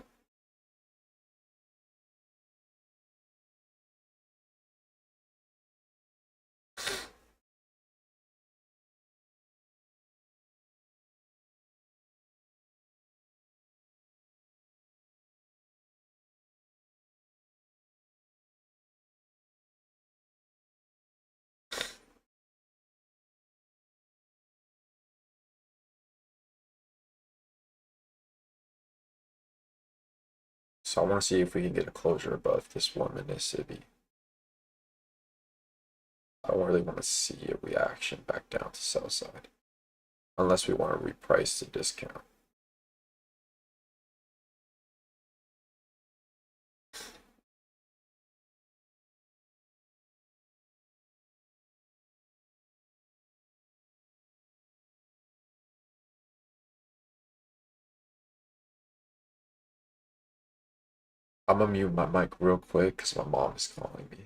So I want to see if we can get a closure above this 1-minute city. I don't really want to see a reaction back down to sell side. Unless we want to reprice the discount. I'm gonna mute my mic real quick because my mom is calling me.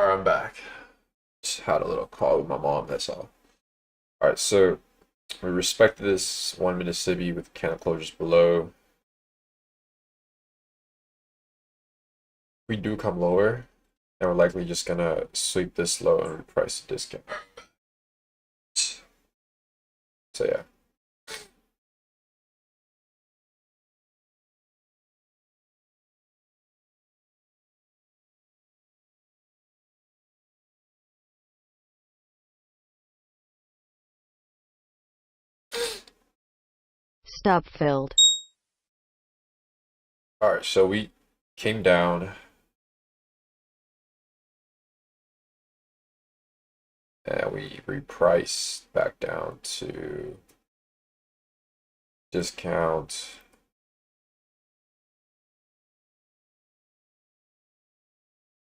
All right, I'm back. Just had a little call with my mom, that's all. All right, so we respected this 1 minute civvy with candle closures below. We do come lower, and we're likely just gonna sweep this low and reprice the discount. So yeah. Stop filled. All right, so we came down and we repriced back down to discount.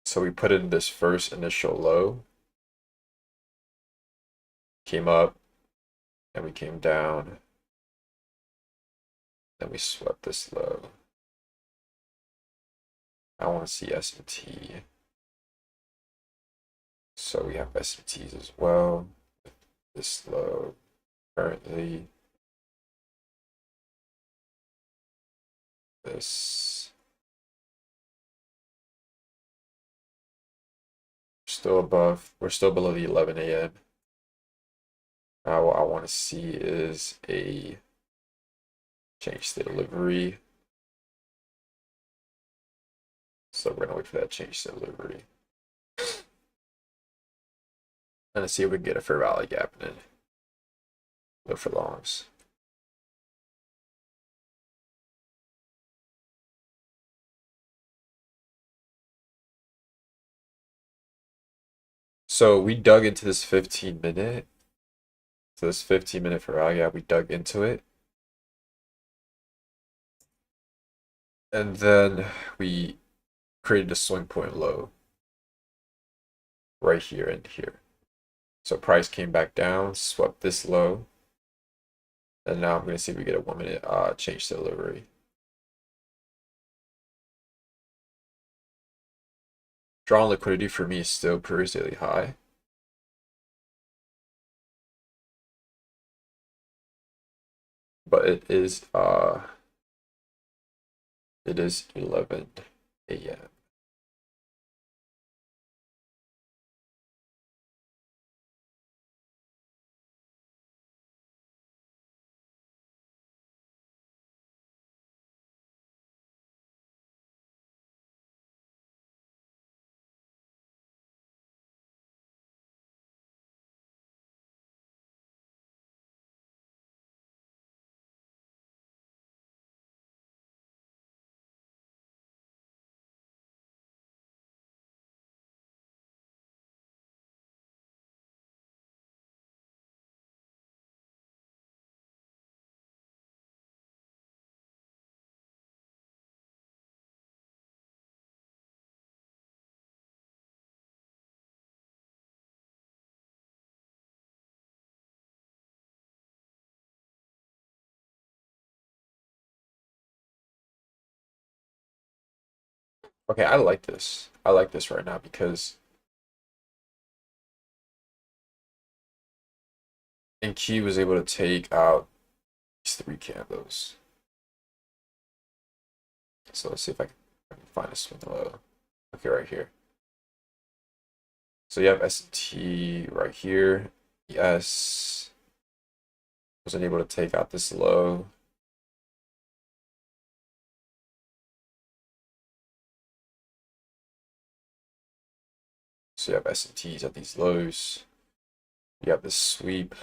So we put in this first initial low, came up, and we came down, then we swept this low. I want to see S&T. So we have S&Ts as well. This low currently. This still above. We're still below the 11 a.m. Now what I want to see is a change to delivery. So we're gonna wait for that change to delivery. And let's see if we can get a fair value gap and then look for longs. So we dug into this 15-minute. So this 15-minute fair value gap, we dug into it. And then we created a swing point low right here and here. So price came back down, swept this low. And now I'm going to see if we get a 1 minute change to delivery. Drawn liquidity for me is still previous daily high. But it is 11 a.m. Okay, I like this. I like this right now because NQ was able to take out these 3 candles. So let's see if I can find a swing low. Okay, right here. So you have S&T right here. Yes. Wasn't able to take out this low. So you have S&Ts at these lows. You have this sweep.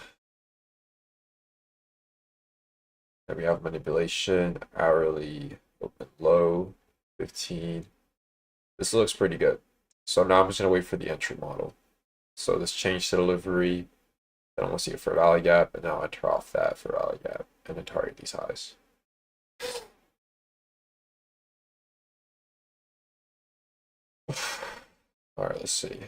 Then we have manipulation, hourly, open low, 15. This looks pretty good. So now I'm just gonna wait for the entry model. So this change to delivery, then I'm gonna see a fair value gap, and now enter off that fair value gap and then target these highs. All right, let's see.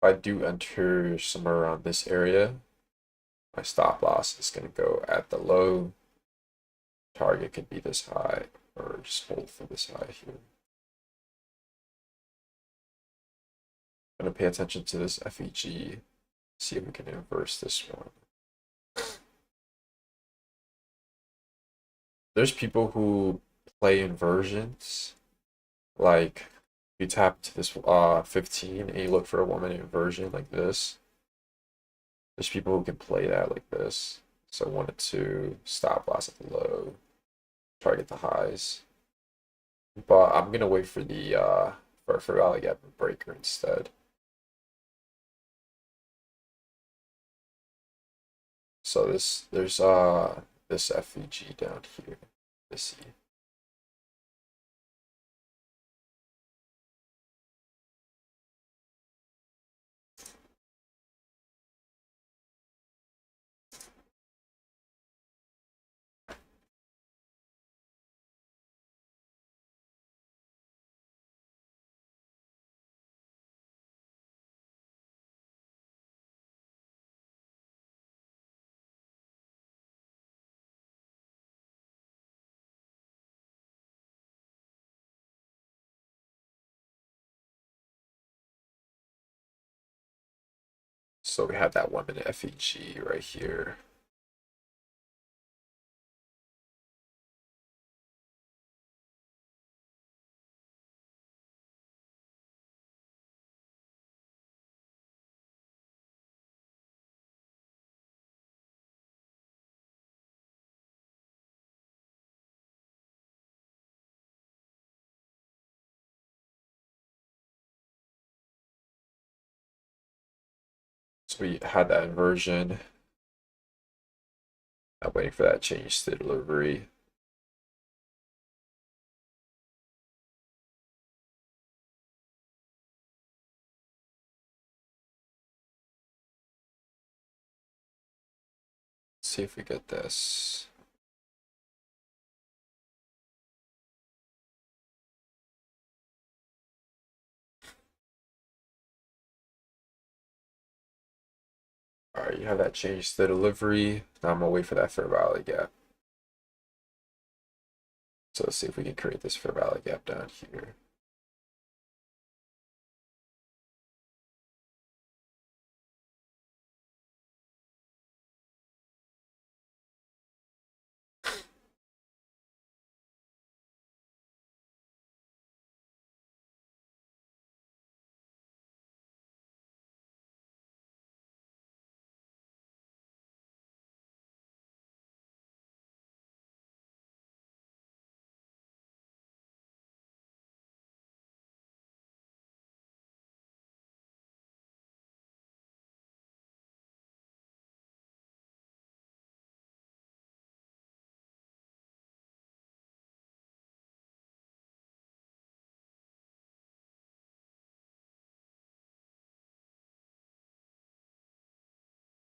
I do enter somewhere around this area, my stop loss is going to go at the low. Target could be this high, or just hold for this high here. I'm going to pay attention to this FEG, see if we can inverse this one. There's people who play inversions, like you tap to this 15 and you look for a 1-minute inversion like this. There's people who can play that like this. So I wanted to stop loss at the low, target the highs. But I'm gonna wait for the for value gap breaker instead. So there's this FEG down here. Let's see. So we have that 1-minute FEG right here. So we had that inversion. I'm waiting for that change to delivery. Let's see if we get this. All right, you have that change to delivery. Now I'm gonna wait for that fair value gap. So let's see if we can create this fair value gap down here.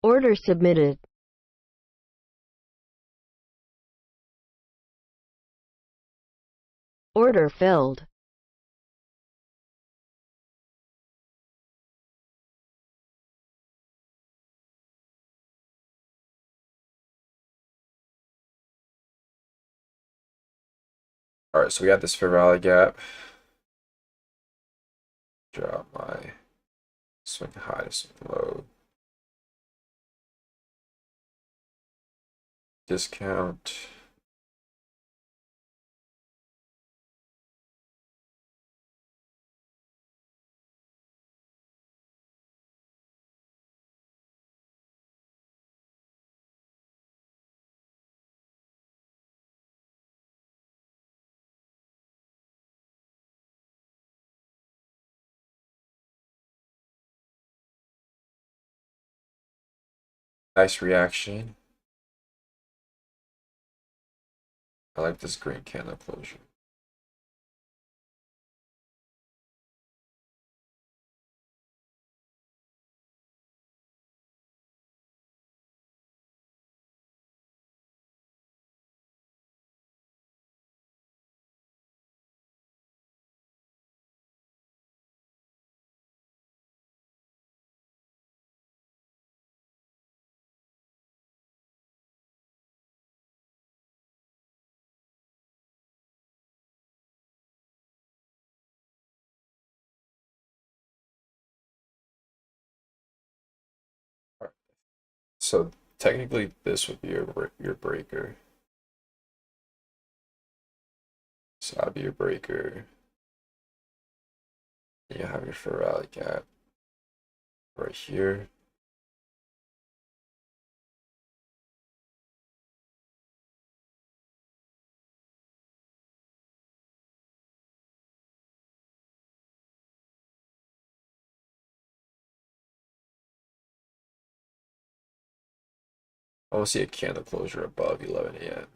Order submitted. Order filled. All right, so we got this fair value gap. Drop my swing high to swing low. Discount. Nice reaction. I like this green candle closure. So technically this would be your breaker. So that'd be your breaker. You have your fair value gap right here. I want to see a candle closure above 11 a.m.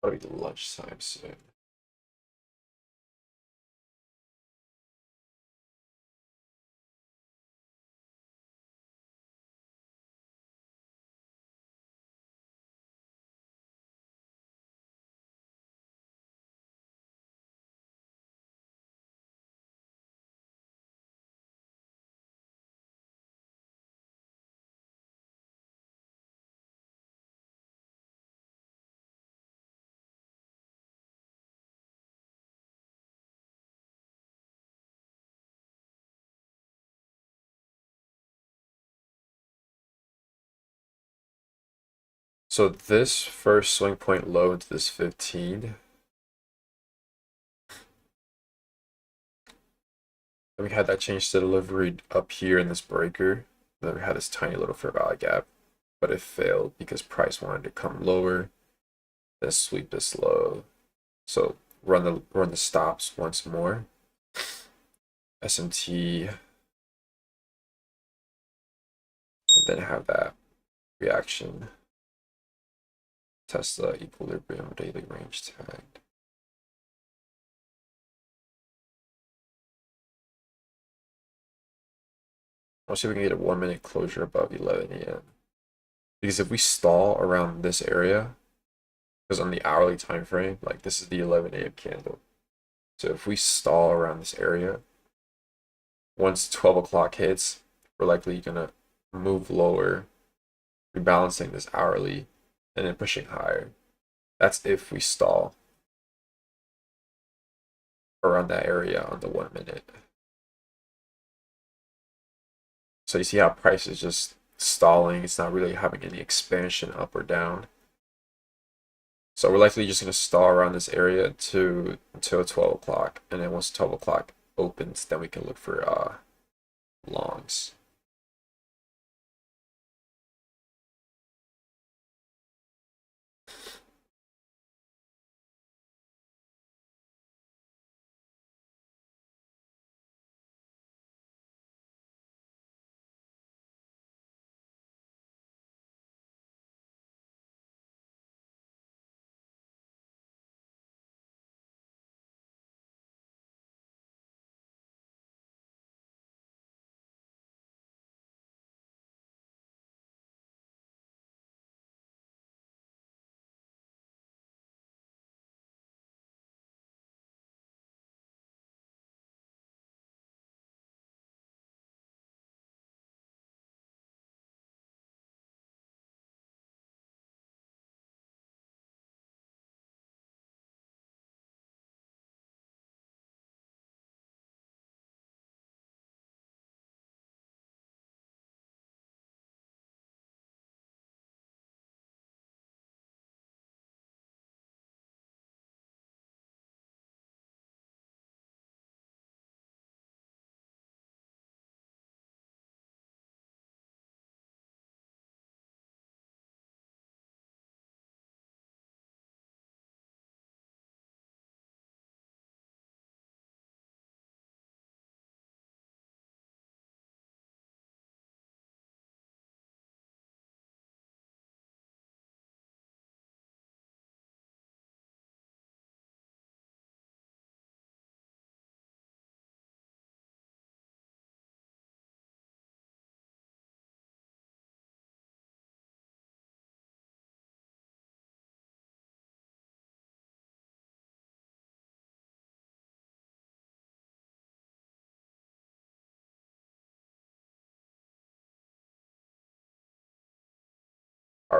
Probably the lunchtime soon. So this first swing point low into this 15. And we had that change to delivery up here in this breaker. Then we had this tiny little fair value gap, but it failed because price wanted to come lower, then sweep this low. So run the stops once more. SMT, and then have that reaction. Tesla equilibrium daily range tagged. Let's see if we can get a 1 minute closure above 11 a.m. Because if we stall around this area, because on the hourly time frame, like this is the 11 a.m. candle. So if we stall around this area, once 12 o'clock hits, we're likely gonna move lower, rebalancing this hourly, and then pushing higher. That's if we stall around that area on the 1 minute. So you see how price is just stalling. It's not really having any expansion up or down. So we're likely just going to stall around this area until 12 o'clock. And then once 12 o'clock opens, then we can look for longs.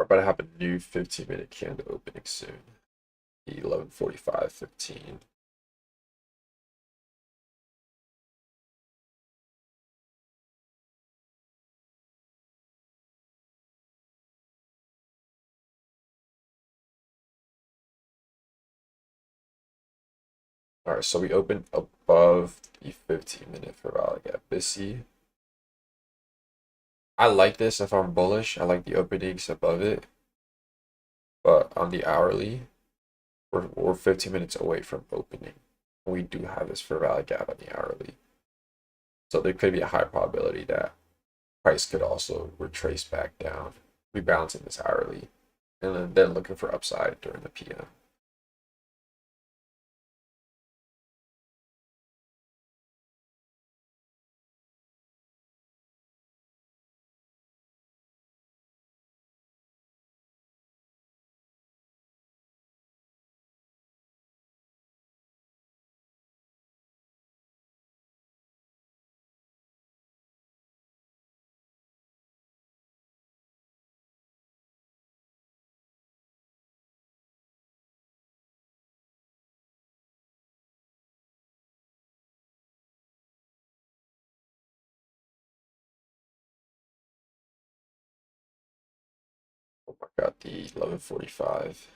about to have a new 15-minute candle opening soon. 11:45:15. All right, so we opened above the 15-minute fair value gap. Busy. I like this if I'm bullish. I like the openings above it. But on the hourly, we're 15 minutes away from opening. We do have this fair value gap on the hourly. So there could be a high probability that price could also retrace back down, rebalancing this hourly, and then looking for upside during the PM. Oh my god, the 11:45.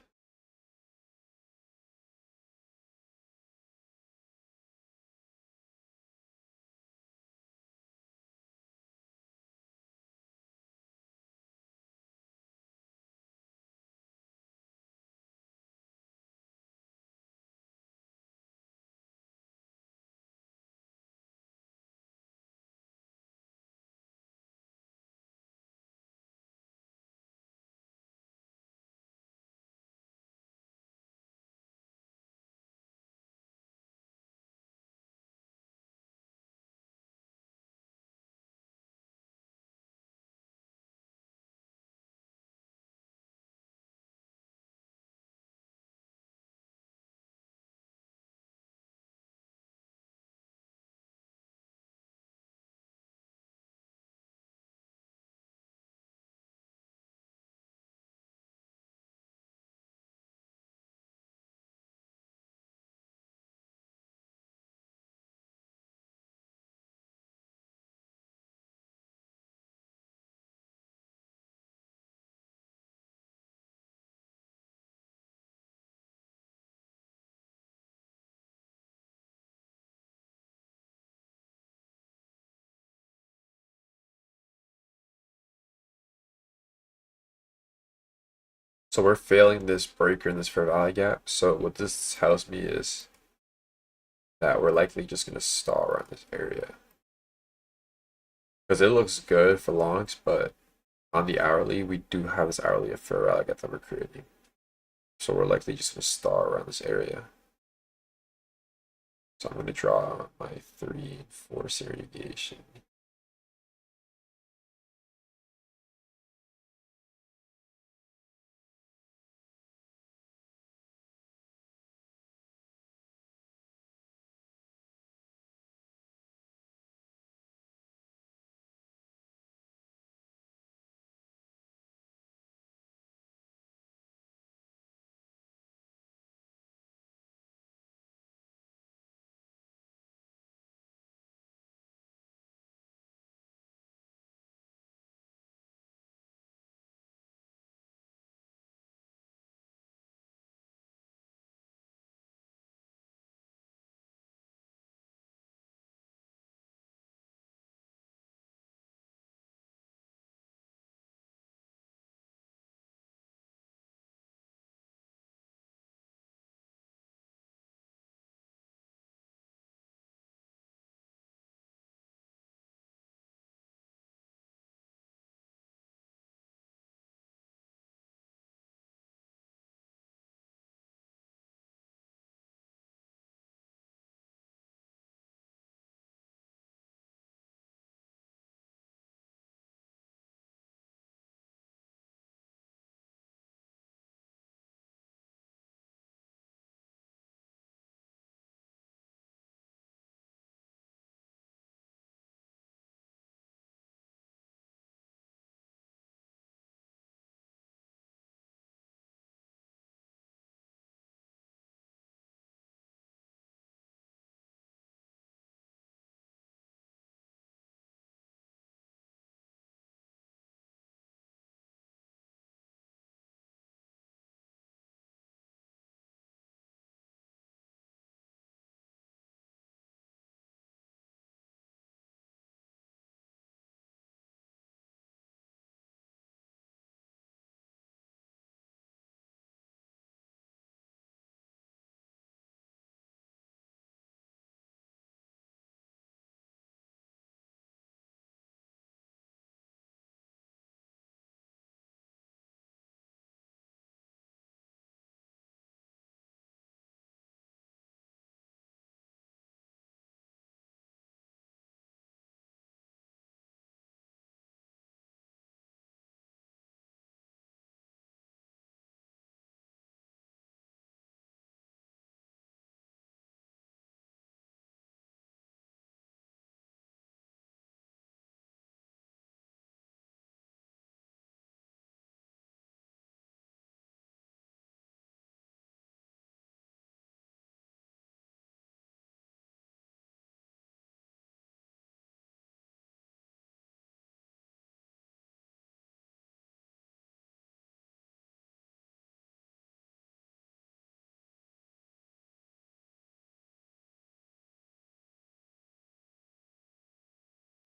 So we're failing this breaker in this fair value gap. So what this tells me is that we're likely just going to stall around this area. Because it looks good for longs, but on the hourly, we do have this hourly of fair value gap that we're creating. So we're likely just going to stall around this area. So I'm going to draw my 3 and 4 standard deviation.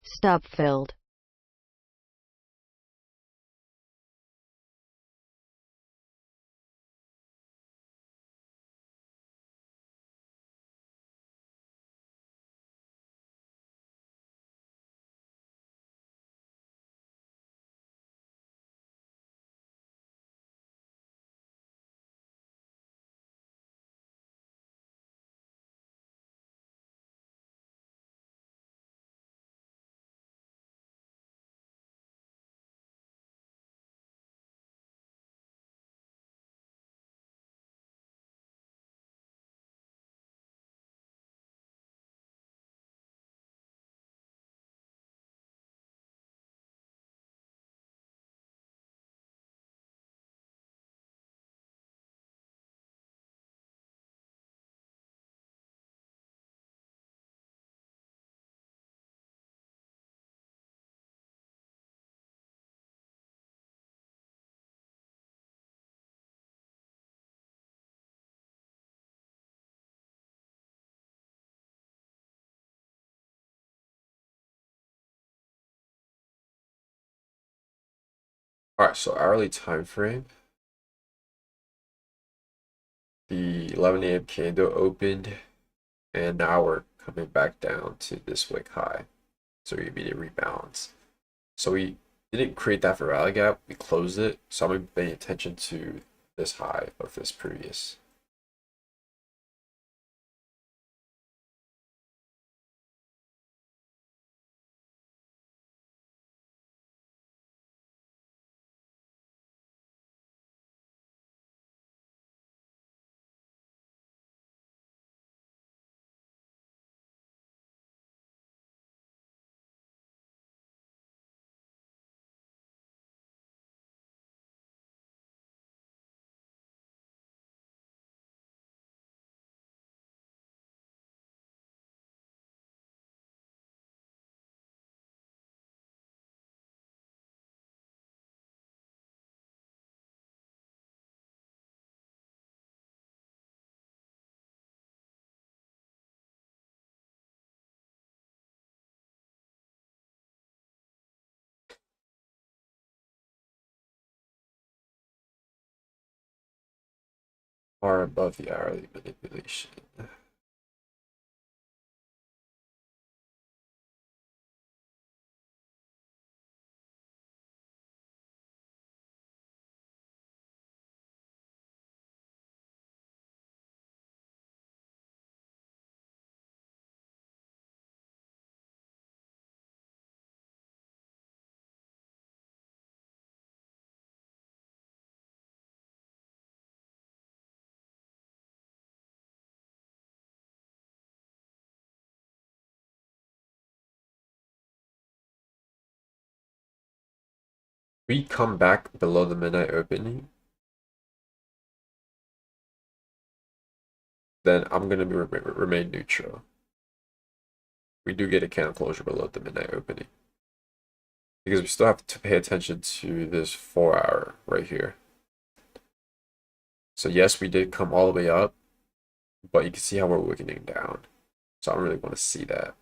Stop filled. All right, so hourly time frame. The 11 a.m. candle opened, and now we're coming back down to this wick high. So we immediate rebalance. So we didn't create that for rally gap. We closed it. So I'm paying attention to this high of this previous. Far above the hourly manipulation. We come back below the midnight opening, then I'm gonna remain neutral. We do get a candle closure below the midnight opening because we still have to pay attention to this 4 hour right here. So yes, we did come all the way up, but you can see how we're wickening down. So I don't really want to see that.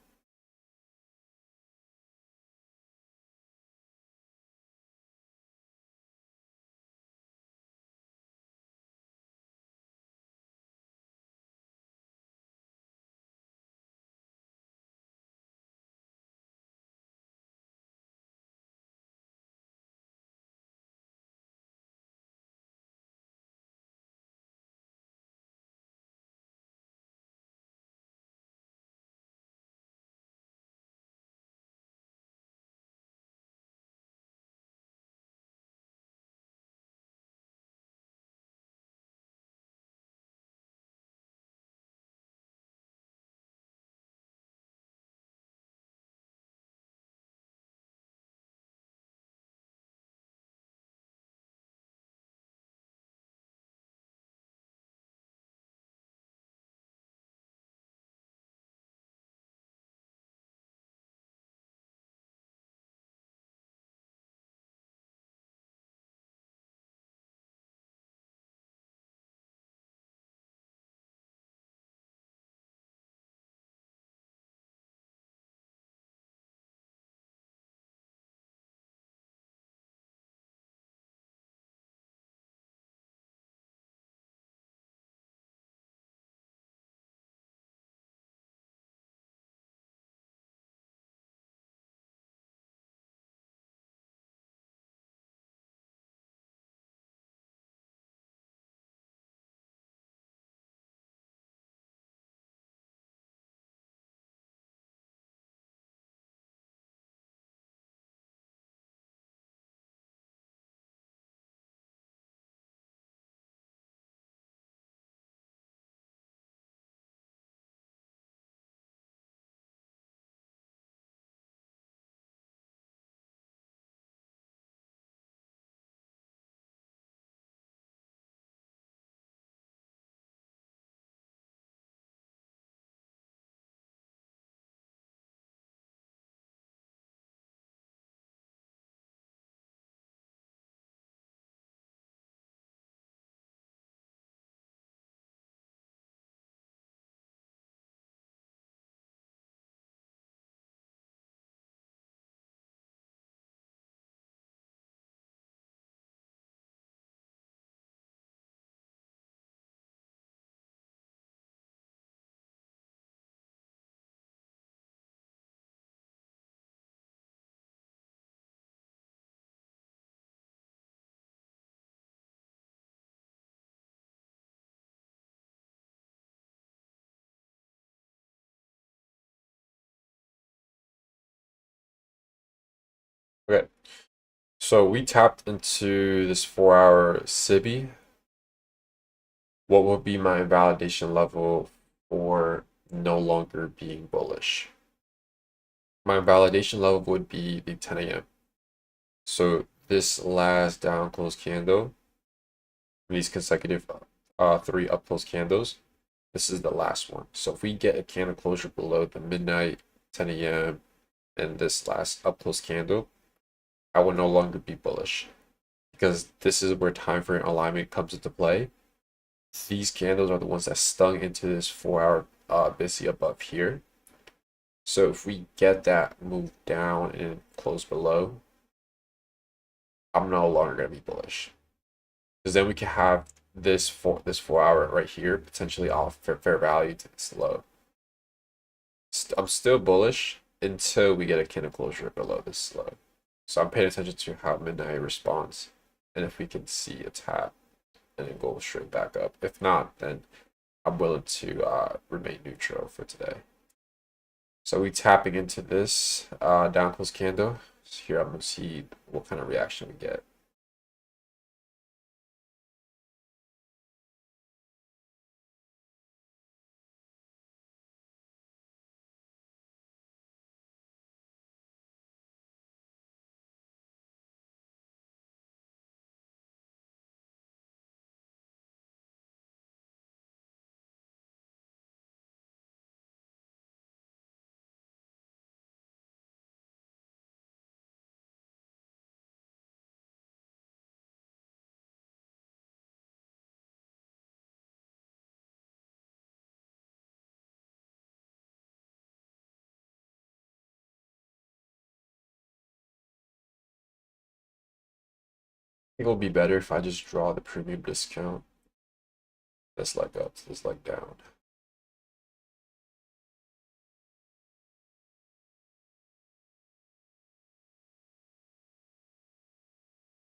Okay, so we tapped into this 4-hour CPI. What would be my validation level for no longer being bullish? My validation level would be the 10 a.m. So this last down close candle, these consecutive 3 up close candles, this is the last one. So if we get a candle closure below the midnight, 10 a.m., and this last up close candle, I will no longer be bullish because this is where time frame alignment comes into play. These candles are the ones that stung into this 4-hour busy above here. So if we get that move down and close below, I'm no longer going to be bullish. Because then we can have this 4-hour right here potentially off fair value to this low. I'm still bullish until we get a candle closure below this low. So I'm paying attention to how midnight responds, and if we can see a tap and then go straight back up. If not, then I'm willing to remain neutral for today. So we tapping into this down close candle. So here I'm gonna see what kind of reaction we get. I think it'll be better if I just draw the premium discount. This leg up, this leg down.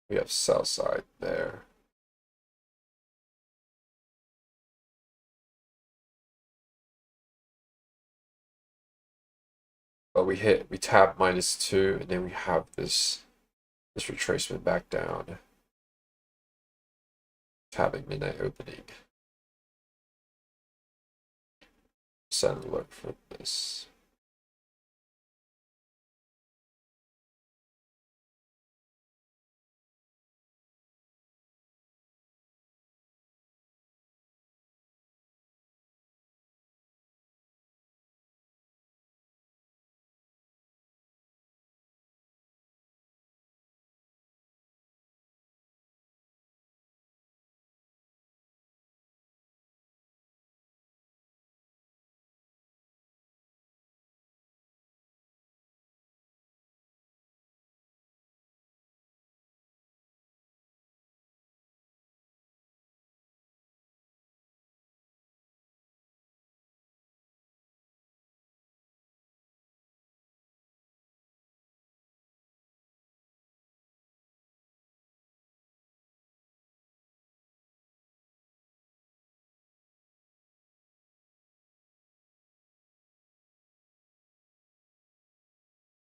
We have sell side there. But we tap -2, and then we have this retracement back down. Tapping midnight opening. Set an alert for this.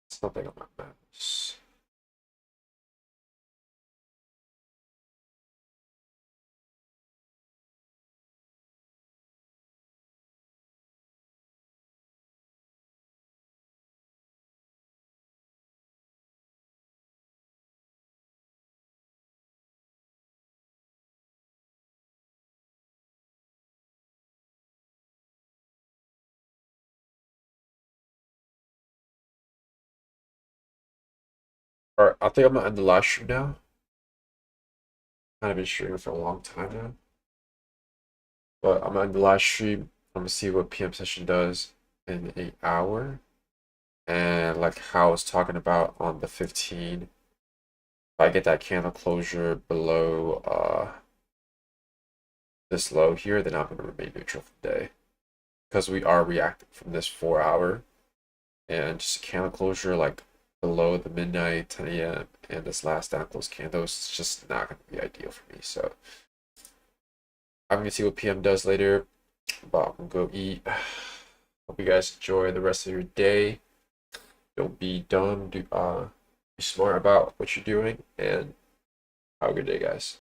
It's nothing on my mouse. Alright, I think I'm gonna end the live stream now. Kind of been streaming for a long time now. But I'm gonna end the live stream. I'm gonna see what PM session does in an hour. And like how I was talking about on the 15, if I get that candle closure below this low here, then I'm gonna remain neutral for the day. Because we are reacting from this 4-hour, and just a candle closure like below the midnight 10 a.m. and this last down close candle is just not gonna be ideal for me. So I'm gonna see what PM does later, but I'm gonna go eat. Hope you guys enjoy the rest of your day. Don't be dumb. be smart about what you're doing, and have a good day, guys.